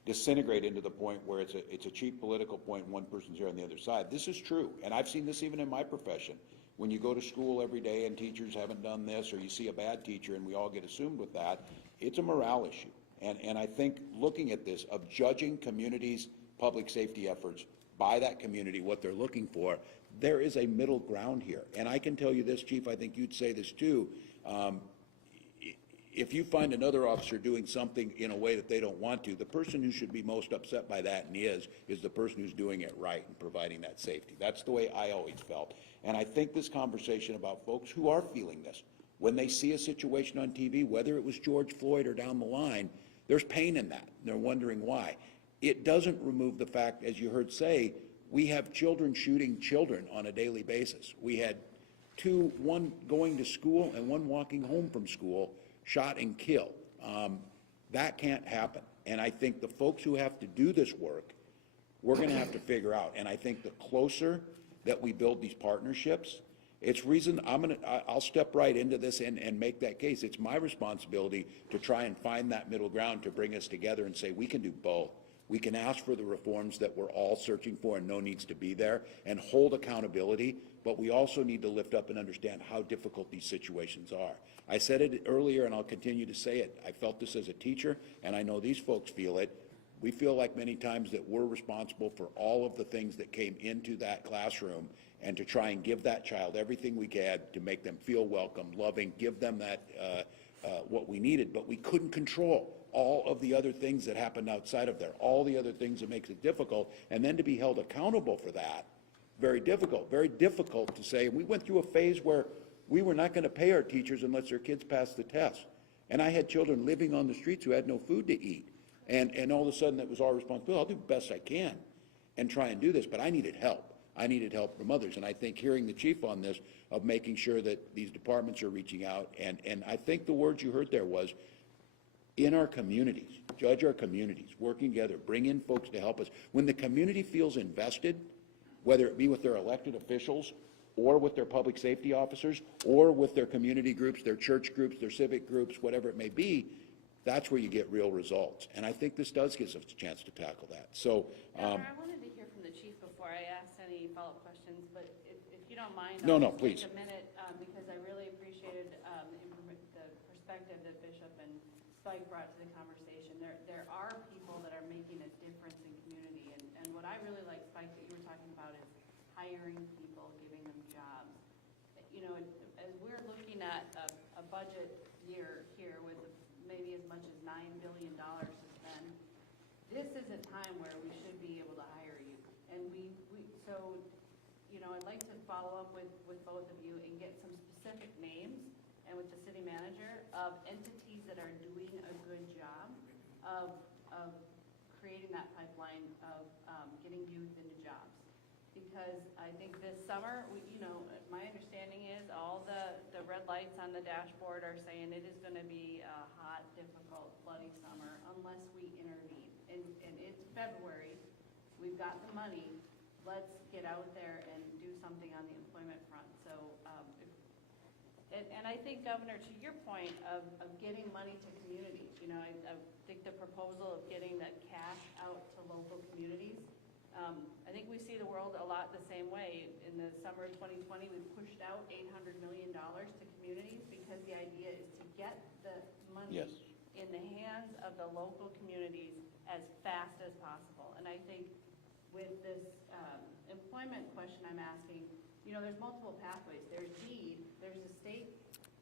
disintegrate into the point where it's a cheap political point and one person's here on the other side. This is true, and I've seen this even in my profession. When you go to school every day and teachers haven't done this, or you see a bad teacher and we all get assumed with that, it's a morale issue. And I think looking at this, of judging communities' public safety efforts by that community, what they're looking for, there is a middle ground here. And I can tell you this, Chief, I think you'd say this too, if you find another officer doing something in a way that they don't want to, the person who should be most upset by that and is the person who's doing it right and providing that safety. That's the way I always felt. And I think this conversation about folks who are feeling this, when they see a situation on TV, whether it was George Floyd or down the line, there's pain in that. They're wondering why. It doesn't remove the fact, as you heard say, we have children shooting children on a daily basis. We had one going to school and one walking home from school, shot and killed. That can't happen. And I think the folks who have to do this work, we're going to have to figure out. And I think the closer that we build these partnerships, it's reason I'll step right into this and make that case. It's my responsibility to try and find that middle ground to bring us together and say we can do both. We can ask for the reforms that we're all searching for and know needs to be there and hold accountability, but we also need to lift up and understand how difficult these situations are. I said it earlier and I'll continue to say it. I felt this as a teacher and I know these folks feel it. We feel like many times that we're responsible for all of the things that came into that classroom and to try and give that child everything we can to make them feel welcome, loving, give them that what we needed, but we couldn't control all of the other things that happened outside of there, all the other things that makes it difficult, and then to be held accountable for that, very difficult to say. We went through a phase where we were not going to pay our teachers unless their kids passed the test. And I had children living on the streets who had no food to eat. And all of a sudden it was our responsibility. I'll do the best I can and try and do this, but I needed help. I needed help from others. And I think hearing the chief on this, of making sure that these departments are reaching out, and I think the words you heard there was, in our communities, judge our communities, working together, bring in folks to help us. When the community feels invested, whether it be with their elected officials or with their public safety officers or with their community groups, their church groups, their civic groups, whatever it may be, that's where you get real results. And I think this does give us a chance to tackle that. So, Governor, I wanted to hear from the chief before I ask any follow-up questions, but if you don't mind, No, I'll just please. take a minute, because I really appreciated the perspective that Bishop and Spike brought to the conversation. There are people that are making a difference in community, and what I really like, Spike, that you were talking about is hiring people, giving them jobs. You know, as we're looking at a budget year here with maybe as much as $9 billion to spend, this is a time where we should be able to hire you. And so, you know, I'd like to follow up with both of you and get some specific names and with the city manager of entities that are doing a good job of creating that pipeline of getting youth into jobs. Because I think this summer, my understanding is all the red lights on the dashboard are saying it is going to be a hot, difficult, bloody summer unless we intervene. And it's February. We've got the money. Let's get out there and do something on the employment front. So, and I think, Governor, to your point of getting money to communities, I think the proposal of getting that cash out to local communities, I think we see the world a lot the same way. In the summer of 2020, we pushed out $800 million to communities because the idea is to get the money in the hands of the local communities as fast as possible. And I think with this employment question I'm asking, there's multiple pathways. There's DEED, there's the State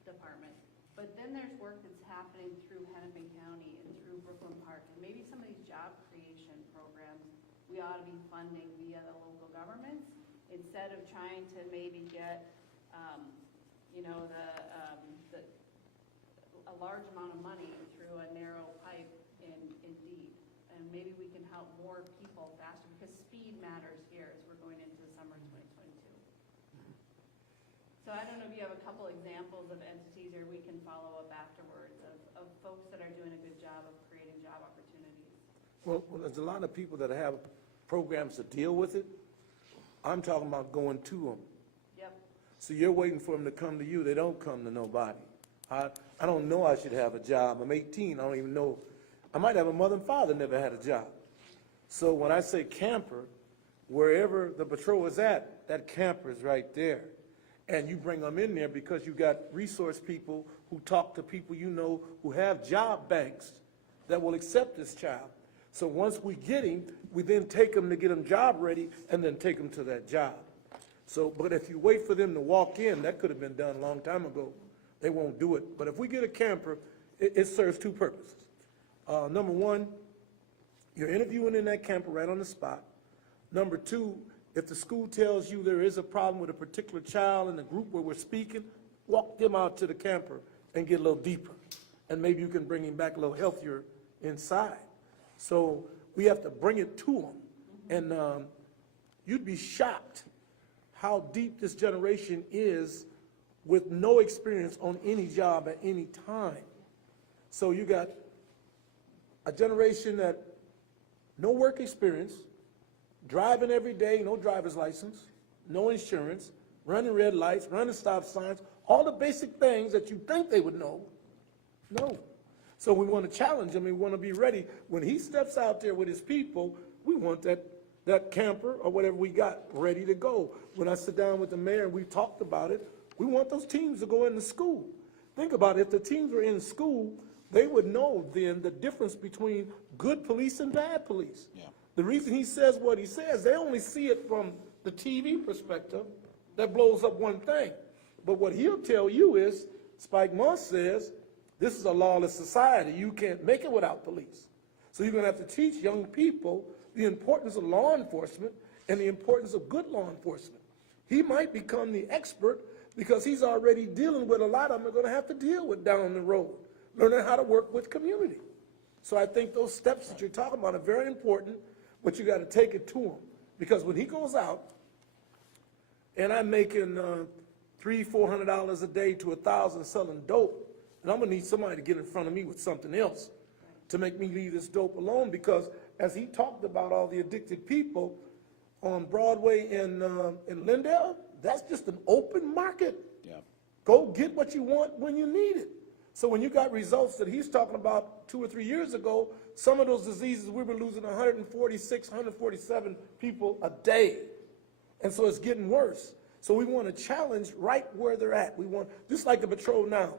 Department, but then there's work that's happening through Hennepin County and through Brooklyn Park, and maybe some of these job creation programs we ought to be funding via the local governments instead of trying to maybe get, a large amount of money through a narrow pipe in DEED. And maybe we can help more people faster because speed matters here as we're going into the summer of 2022. So I don't know if you have a couple examples of entities, or we can follow up afterwards of folks that are doing a good job of creating job opportunities. Well, there's a lot of people that have programs to deal with it. I'm talking about going to them. Yep. So you're waiting for them to come to you. They don't come to nobody. I don't know I should have a job. I'm 18. I don't even know. I might have a mother and father never had a job. So when I say camper, wherever the patrol is at, that camper is right there. And you bring them in there because you got resource people who talk to people who have job banks that will accept this child. So once we get him, we then take him to get him job ready and then take him to that job. So, but if you wait for them to walk in, that could have been done a long time ago. They won't do it. But if we get a camper, it serves two purposes. Number one, you're interviewing in that camper right on the spot. Number two, if the school tells you there is a problem with a particular child in the group where we're speaking, walk them out to the camper and get a little deeper. And maybe you can bring him back a little healthier inside. So we have to bring it to them. And you'd be shocked how deep this generation is with no experience on any job at any time. So you got a generation that no work experience, driving every day, no driver's license, no insurance, running red lights, running stop signs, all the basic things that you think they would know, no. So we want to challenge him, we want to be ready. When he steps out there with his people, we want that camper or whatever we got ready to go. When I sit down with the mayor and we talked about it, we want those teams to go into school. Think about it, if the teams were in school, they would know then the difference between good police and bad police. Yeah. The reason he says what he says, they only see it from the TV perspective that blows up one thing. But what he'll tell you is, Spike Moss says, this is a lawless society. You can't make it without police. So you're going to have to teach young people the importance of law enforcement and the importance of good law enforcement. He might become the expert because he's already dealing with a lot of them are going to have to deal with down the road, learning how to work with community. So I think those steps that you're talking about are very important, but you got to take it to him. Because when he goes out, and I'm making $300-400 a day to $1,000 selling dope, and I'm gonna need somebody to get in front of me with something else to make me leave this dope alone. Because as he talked about all the addicted people on Broadway in Lindale, that's just an open market. Yeah. Go get what you want when you need it. So when you got results that he's talking about 2 or 3 years ago, some of those diseases, we were losing 146, 147 people a day. And so it's getting worse. So we want to challenge right where they're at. We want, just like the patrol now,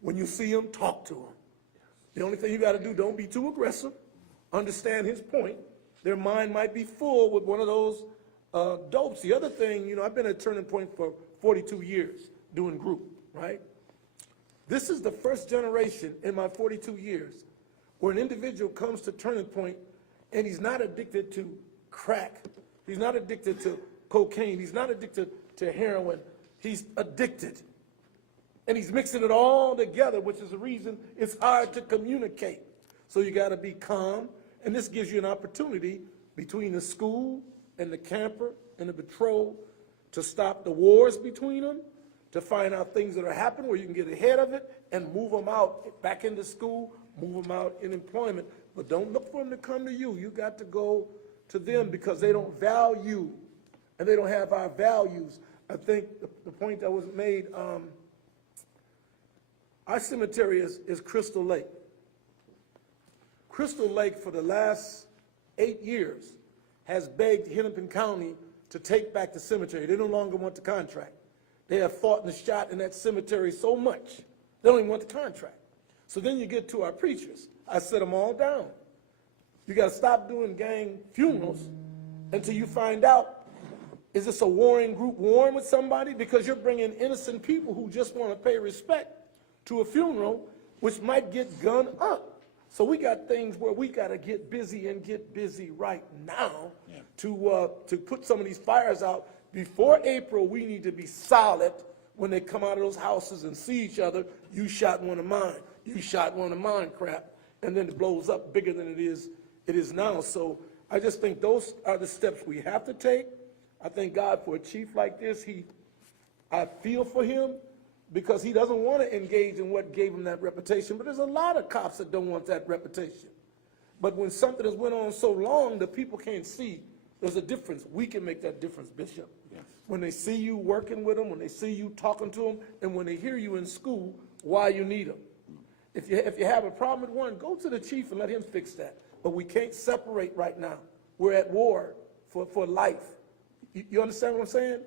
when you see them, talk to them. The only thing you got to do, don't be too aggressive. Understand his point. Their mind might be full with one of those dopes. The other thing, you know, I've been at Turning Point for 42 years doing group, right? This is the first generation in my 42 years where an individual comes to Turning Point and he's not addicted to crack. He's not addicted to cocaine. He's not addicted to heroin. He's addicted. And he's mixing it all together, which is the reason it's hard to communicate. So you got to be calm. And this gives you an opportunity between the school and the camper and the patrol to stop the wars between them, to find out things that are happening where you can get ahead of it and move them out back into school, move them out in employment. But don't look for them to come to you. You got to go to them because they don't value and they don't have our values. I think the point that was made, our cemetery is Crystal Lake. Crystal Lake for the last 8 years has begged Hennepin County to take back the cemetery. They no longer want the contract. They have fought and shot in that cemetery so much, they don't even want the contract. So then you get to our preachers. I set them all down. You got to stop doing gang funerals until you find out, is this a warring group warring with somebody? Because you're bringing innocent people who just want to pay respect to a funeral, which might get gunned up. So we got things where we got to get busy and get busy right now to put some of these fires out. Before April, we need to be solid when they come out of those houses and see each other. You shot one of mine. You shot one of mine crap. And then it blows up bigger than it is now. So I just think those are the steps we have to take. I thank God for a chief like this. I feel for him because he doesn't want to engage in what gave him that reputation. But there's a lot of cops that don't want that reputation. But when something has went on so long, the people can't see there's a difference. We can make that difference, Bishop. Yes. When they see you working with them, when they see you talking to them, and when they hear you in school, why you need them. If you have a problem with one, go to the chief and let him fix that. But we can't separate right now. We're at war for life. You understand what I'm saying?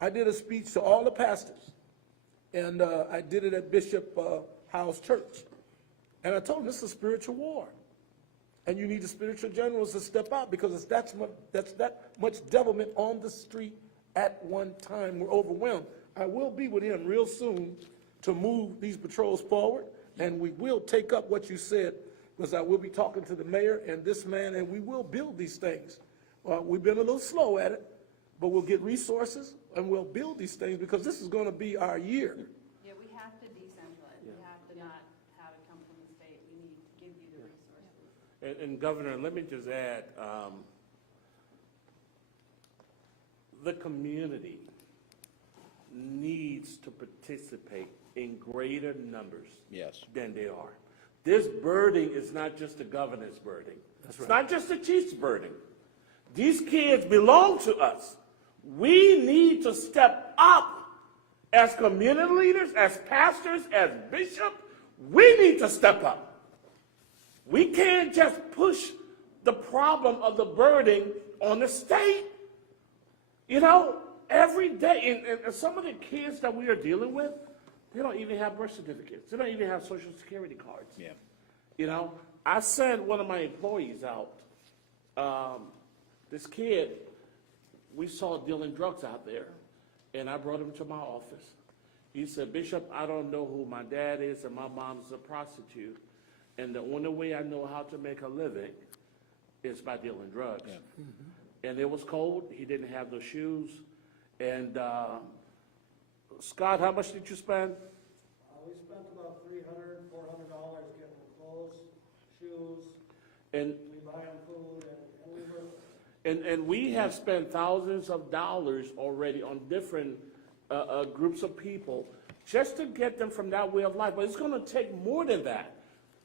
I did a speech to all the pastors, and I did it at Bishop Howe's church. And I told them this is a spiritual war. And you need the spiritual generals to step out because that's that much devilment on the street at one time. We're overwhelmed. I will be with him real soon to move these patrols forward. And we will take up what you said, because I will be talking to the mayor and this man, and we will build these things. We've been a little slow at it, but we'll get resources and we'll build these things, because this is going to be our year. Yeah, we have to decentralize. We have to not have it come from the state. We need to give you the resources. And Governor, let me just add, the community needs to participate in greater numbers Yes. than they are. This burden is not just the governor's burden. It's not just the chief's burden. These kids belong to us. We need to step up as community leaders, as pastors, as bishops. We need to step up. We can't just push the problem of the burden on the state. You know, every day, and some of the kids that we are dealing with, they don't even have birth certificates. They don't even have social security cards. Yeah. You know, I sent one of my employees out. This kid, we saw dealing drugs out there, and I brought him to my office. He said, Bishop, I don't know who my dad is, and my mom's a prostitute, and the only way I know how to make a living is by dealing drugs. Yeah. And it was cold. He didn't have no shoes. And Scott, how much did you spend? We spent about $300, $400 getting clothes, shoes, And we buy them food, and we were, And we have spent thousands of dollars already on different groups of people just to get them from that way of life. But it's going to take more than that.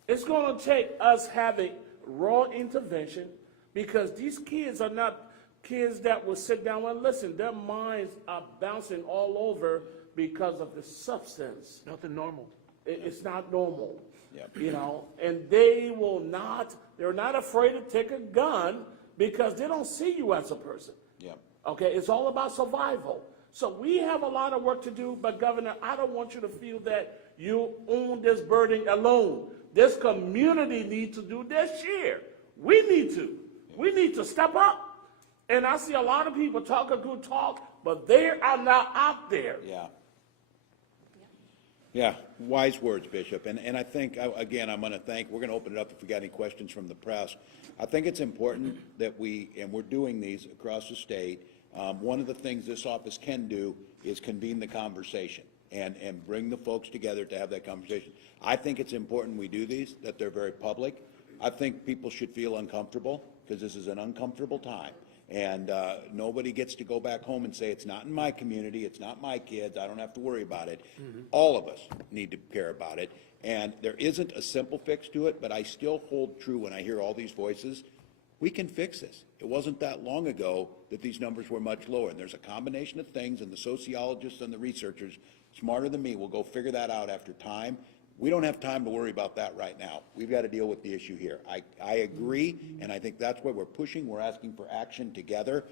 It's going to take us having raw intervention, because these kids are not kids that will sit down and listen. Their minds are bouncing all over because of the substance. Nothing normal. It's not normal. Yep. You know, and they're not afraid to take a gun because they don't see you as a person. Yep. Okay, it's all about survival. So we have a lot of work to do, but Governor, I don't want you to feel that you own this burden alone. This community needs to do their share. We need to. We need to step up. And I see a lot of people talk a good talk, but they are not out there. Yeah. Yeah, wise words, Bishop. And I think, again, I'm going to thank, we're going to open it up if we got any questions from the press. I think it's important that and we're doing these across the state. One of the things this office can do is convene the conversation and bring the folks together to have that conversation. I think it's important we do these, that they're very public. I think people should feel uncomfortable, because this is an uncomfortable time. And nobody gets to go back home and say, it's not in my community, it's not my kids, I don't have to worry about it. Mm-hmm. All of us need to care about it. And there isn't a simple fix to it, but I still hold true when I hear all these voices. We can fix this. It wasn't that long ago that these numbers were much lower. And there's a combination of things, and the sociologists and the researchers, smarter than me, will go figure that out after time. We don't have time to worry about that right now. We've got to deal with the issue here. I agree, and I think that's why we're pushing. We're asking for action together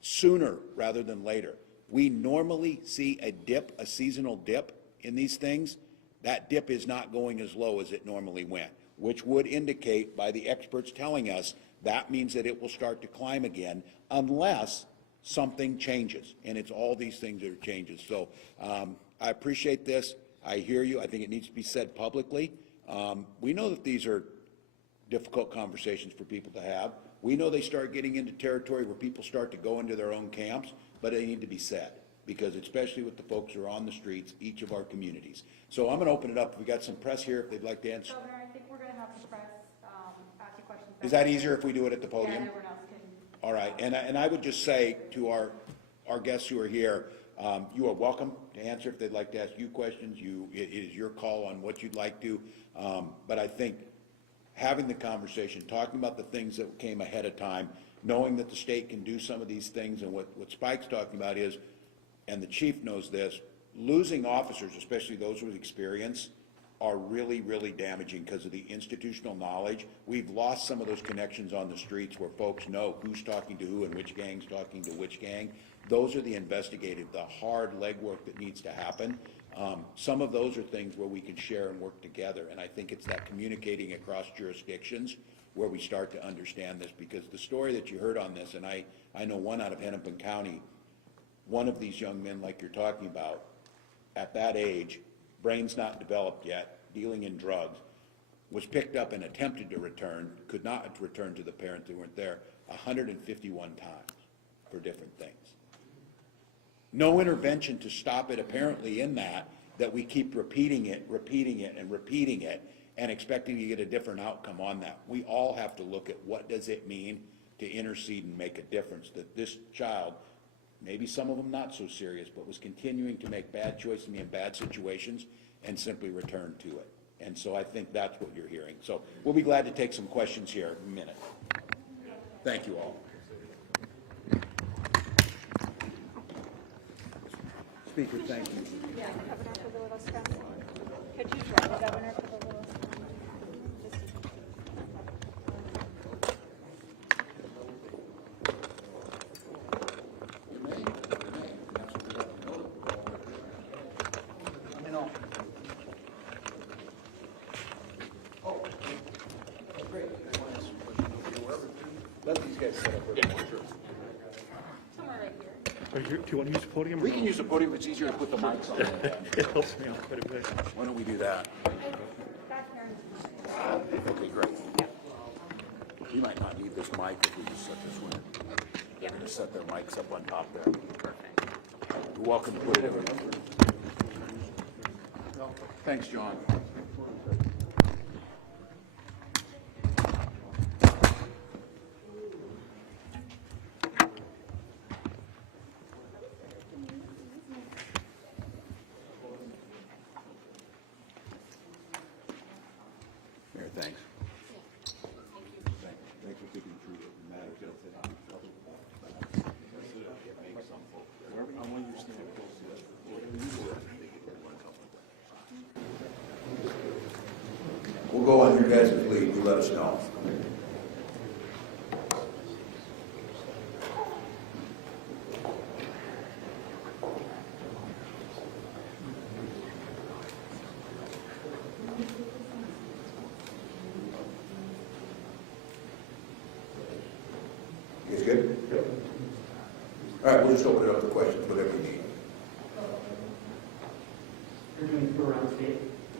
sooner rather than later. We normally see a dip, a seasonal dip in these things. That dip is not going as low as it normally went, which would indicate, by the experts telling us, that means that it will start to climb again unless something changes. And it's all these things that are changes. So I appreciate this. I hear you. I think it needs to be said publicly. We know that these are difficult conversations for people to have. We know they start getting into territory where people start to go into their own camps, but they need to be said, because especially with the folks who are on the streets, each of our communities. So I'm going to open it up. We've got some press here if they'd like to answer. Governor, I think we're going to have the press ask you questions. Is that easier if we do it at the Yeah, podium? everyone else can. All right. And I would just say to our guests who are here, you are welcome to answer if they'd like to ask you questions. It is your call on what you'd like to. But I think having the conversation, talking about the things that came ahead of time, knowing that the state can do some of these things, and what Spike's talking about is, and the chief knows this, losing officers, especially those with experience, are really, really damaging because of the institutional knowledge. We've lost some of those connections on the streets where folks know who's talking to who and which gang's talking to which gang. Those are the investigative, the hard legwork that needs to happen. Some of those are things where we can share and work together, and I think it's that communicating across jurisdictions where we start to understand this, because the story that you heard on this, and I know one out of Hennepin County, one of these young men like you're talking about, at that age, brain's not developed yet, dealing in drugs, was picked up and attempted to return, could not return to the parents who weren't there, 151 times for different things. No intervention to stop it apparently in that we keep repeating it, and expecting to get a different outcome on that. We all have to look at what does it mean to intercede and make a difference, that this child, maybe some of them not so serious, but was continuing to make bad choices and be in bad situations and simply return to it. And so I think that's what you're hearing. So we'll be glad to take some questions here in a minute. Thank you all. Speaker, thank you. Yeah, Governor, for the little stuff. Could you join the governor for the little? Let these guys set up where they want. Somewhere right here. Do you want to use the podium? We can use the podium, it's easier to put the mics on. It helps me out quite a bit. Why don't we do that? Back here. Okay, great. We might not need this mic if we just set this one. They're gonna set their mics up on top there. Perfect. You're welcome to put it everywhere. Thanks, John. Mayor, thanks. Thanks for thinking through the matters. I want you to stand close to that. We'll go on your guys' lead, you let us know. You guys good? Yep. All right, we'll just open it up to questions, whatever you need. You're doing for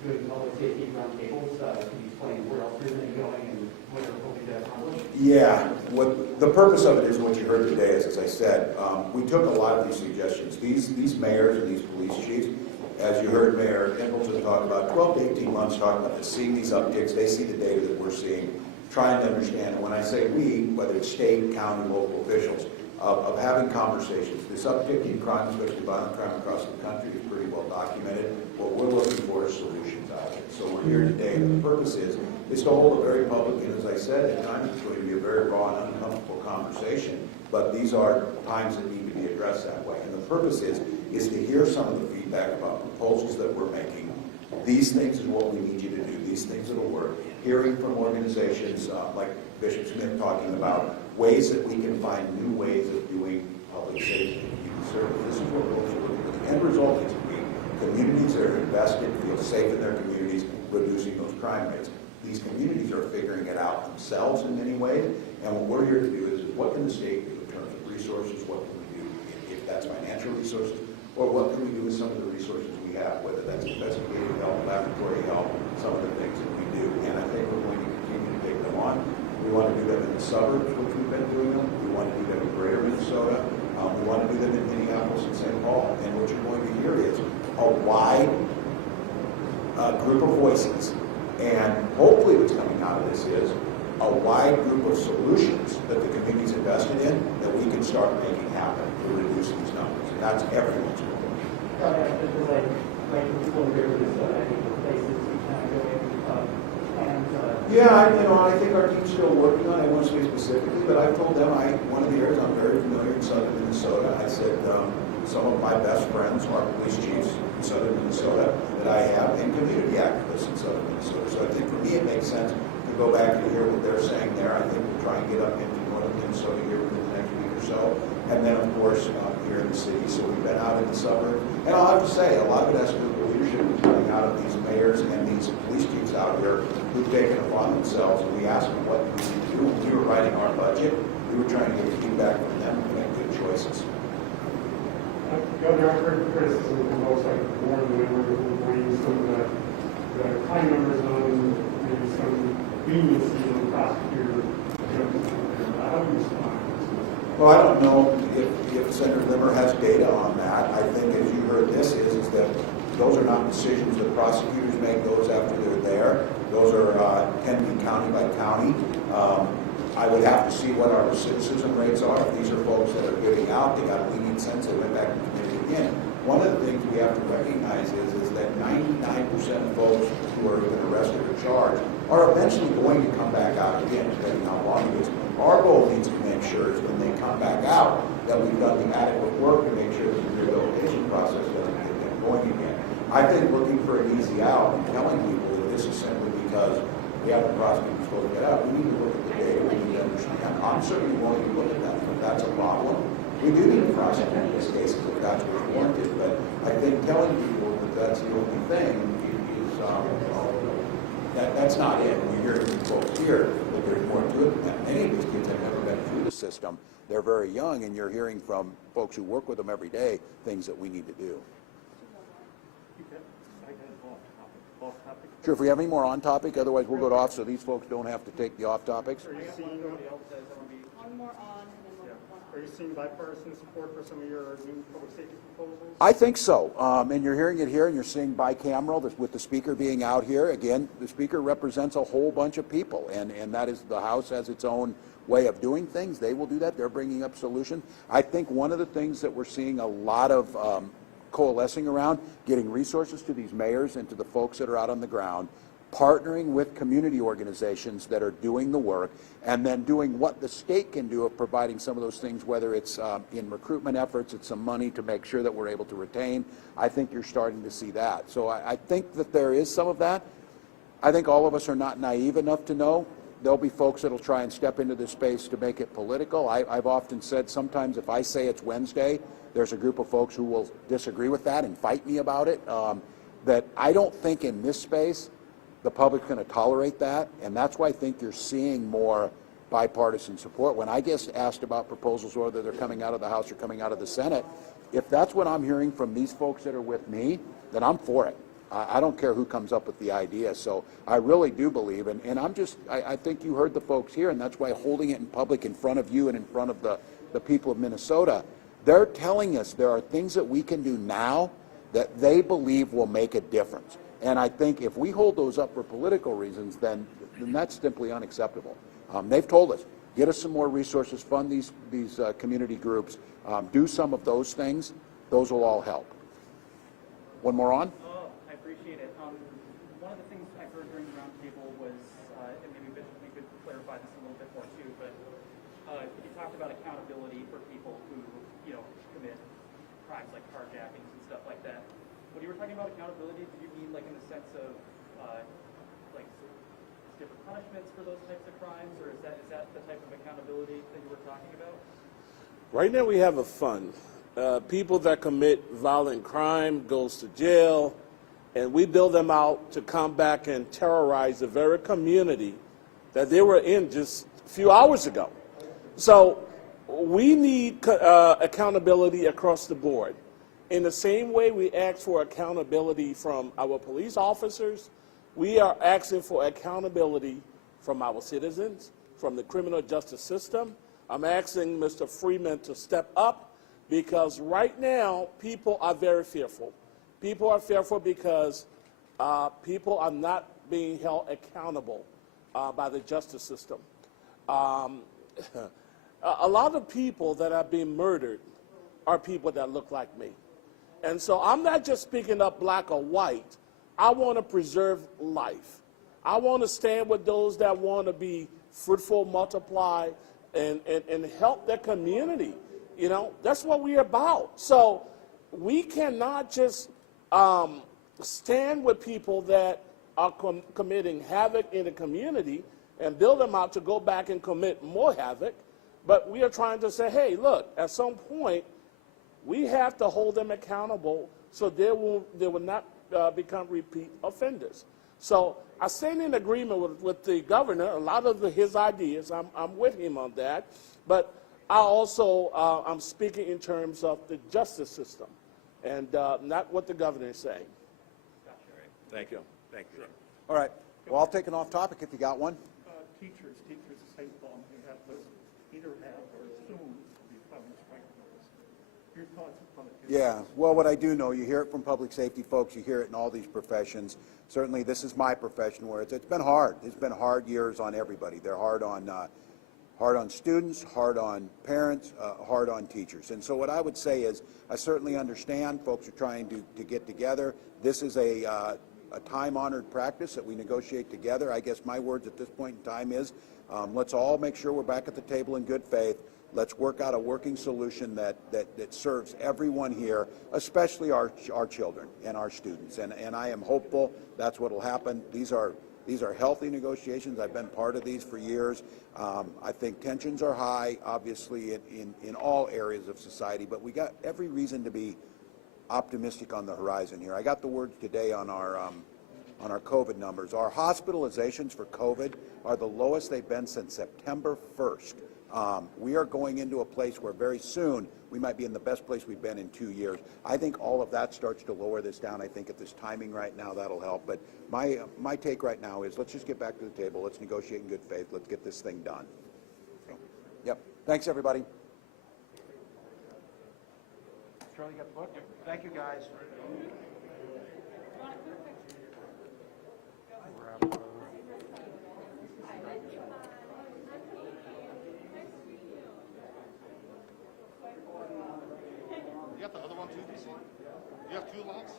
doing public safety roundtables. Can you explain where else you're going to be going and what you're hoping to accomplish? Yeah, what the purpose of it is what you heard today is, as I said, we took a lot of these suggestions. These mayors and these police chiefs, as you heard Mayor Nicholson talk about, 12 to 18 months talking about this, seeing these upticks, they see the data that we're seeing, trying to understand. And when I say we, whether it's state, county, local officials, of having conversations. This uptick in crime, especially violent crime across the country, is pretty well documented. What we're looking for is solutions out of it. So we're here today, and the purpose is to hold a very public, and as I said, at times it's going to be a very raw and uncomfortable conversation, but these are times that need to be addressed that way. And the purpose is to hear some of the feedback about proposals that we're making. These things is what we need you to do. These things that'll work. Hearing from organizations like Bishop Smith talking about ways that we can find new ways of doing public safety and community service. This is what we're looking for. The end result is to be communities that are invested, feel safe in their communities, reducing those crime rates. These communities are figuring it out themselves in many ways, and what we're here to do is what can the state do in terms of resources, what can we do if that's financial resources, or what can we do with some of the resources we have, whether that's investigative help, laboratory help, some of the things that we do. And I think we're going to continue to take them on. We want to do them in the suburbs, which we've been doing them. We want to do them in greater Minnesota. We want to do them in Minneapolis and St. Paul. And what you're going to hear is a wide group of voices. And hopefully what's coming out of this is a wide group of solutions that the community's invested in that we can start making happen to reduce these numbers. And that's everyone's goal. Like people here with any places we kind of go in Yeah, I think our team's still working on it. I won't say specifically, but I've told them one of the areas I'm very familiar in southern Minnesota. I said some of my best friends are police chiefs in southern Minnesota that I have and community activists in southern Minnesota. So I think for me it makes sense to go back and hear what they're saying there. I think we'll try and get up into northern Minnesota here within the next week or so. And then, of course, here in the city. So we've been out in the suburbs. And I'll have to say, a lot of it has to do with the leadership that's coming out of these mayors and these police chiefs out here who've taken it upon themselves. And we asked them what we need to do. When we were writing our budget, we were trying to get feedback from them to make good choices. Governor, I've heard criticism from folks like Warren Weaver, where you some the high numbers on, there's some leniency on the prosecutor. How do you respond? Well, I don't know if Senator Limmer has data on that. I think, as you heard, this is that those are not decisions that prosecutors make. Those after they're there. Those are can be county by county. I would have to see what our recidivism rates are. If these are folks that are giving out, they got a lenient sense, they went back and committed again. One of the things we have to recognize is that 99% of folks who are even arrested or charged are eventually going to come back out again, depending on how long it is. Our goal needs to make sure is when they come back out that we've done the adequate work to make sure that the rehabilitation process doesn't get them going again. I think looking for an easy out and telling people that this is simply because we have the prosecutors supposed to get out, we need to look at the data, we need to understand. I'm certainly willing to look at that. If that's a problem, we do need to prosecute in this case if that's what's warranted. But I think telling people that that's the only thing is that's not it. We hear from folks here that there's more to it than that. Many of these kids have never been through the system. They're very young, and you're hearing from folks who work with them every day things that we need to do. Sure, if we have any more on topic, otherwise we'll go to off so these folks don't have to take the off topics. Are you seeing, One more on, and then we'll one off. are you seeing bipartisan support for some of your new public safety proposals? I think so, and you're hearing it here, and you're seeing bicameral with the speaker being out here. Again, the speaker represents a whole bunch of people, and that is, the House has its own way of doing things. They will do that. They're bringing up solutions. I think one of the things that we're seeing a lot of coalescing around, getting resources to these mayors and to the folks that are out on the ground, partnering with community organizations that are doing the work, and then doing what the state can do of providing some of those things, whether it's in recruitment efforts, it's some money to make sure that we're able to retain. I think you're starting to see that. So I think that there is some of that. I think all of us are not naive enough to know. There'll be folks that'll try and step into this space to make it political. I've often said sometimes if I say it's Wednesday, there's a group of folks who will disagree with that and fight me about it. That I don't think in this space the public's going to tolerate that, and that's why I think you're seeing more bipartisan support. When I get asked about proposals, whether they're coming out of the House or coming out of the Senate, if that's what I'm hearing from these folks that are with me, then I'm for it. I don't care who comes up with the idea. So I really do believe, and I think you heard the folks here, and that's why holding it in public in front of you and in front of the people of Minnesota, they're telling us there are things that we can do now that they believe will make a difference. And I think if we hold those up for political reasons, then that's simply unacceptable. They've told us, get us some more resources, fund these community groups, do some of those things. Those will all help. One more on? I appreciate it. One of the things I heard during the roundtable was, and maybe Bishop, we could clarify this a little bit more too, but you talked about accountability for people who, commit crimes like carjackings and stuff like that. When you were talking about accountability, did you mean like in the sense of like different punishments for those types of crimes, or is that the type of accountability that you were talking about? Right now we have a fund. People that commit violent crime goes to jail, and we build them out to come back and terrorize the very community that they were in just a few hours ago. So we need accountability across the board. In the same way we ask for accountability from our police officers, we are asking for accountability from our citizens, from the criminal justice system. I'm asking Mr. Freeman to step up, because right now people are very fearful. People are fearful because people are not being held accountable by the justice system. A lot of people that are being murdered are people that look like me. And so I'm not just speaking up black or white. I want to preserve life. I want to stand with those that want to be fruitful, multiply, and help their community. That's what we're about. So we cannot just stand with people that are committing havoc in the community and build them out to go back and commit more havoc. But we are trying to say, hey, look, at some point, we have to hold them accountable so they will not become repeat offenders. So I stand in agreement with the governor. A lot of his ideas, I'm with him on that. But I also, I'm speaking in terms of the justice system and not what the governor is saying. Thank you. Thank you. All right, well, I'll take an off topic if you got one. Teachers, the same problem, they have this either have or soon be filing strike notice. Your thoughts upon it? Yeah, well, what I do know, you hear it from public safety folks, you hear it in all these professions. Certainly, this is my profession where it's been hard. It's been hard years on everybody. They're hard on students, hard on parents, hard on teachers. And so what I would say is, I certainly understand folks are trying to get together. This is a time-honored practice that we negotiate together. I guess my words at this point in time is, let's all make sure we're back at the table in good faith. Let's work out a working solution that serves everyone here, especially our children and our students. And I am hopeful that's what will happen. These are healthy negotiations. I've been part of these for years. I think tensions are high, obviously, in all areas of society, but we got every reason to be optimistic on the horizon here. I got the word today on our COVID numbers. Our hospitalizations for COVID are the lowest they've been since September 1st. We are going into a place where very soon we might be in the best place we've been in 2 years. I think all of that starts to lower this down. I think at this timing right now that'll help. But my take right now is let's just get back to the table. Let's negotiate in good faith. Let's get this thing done. So, yep. Thanks, everybody. Charlie, got the book? Thank you, guys. You got the other one too, DC? You have two lots?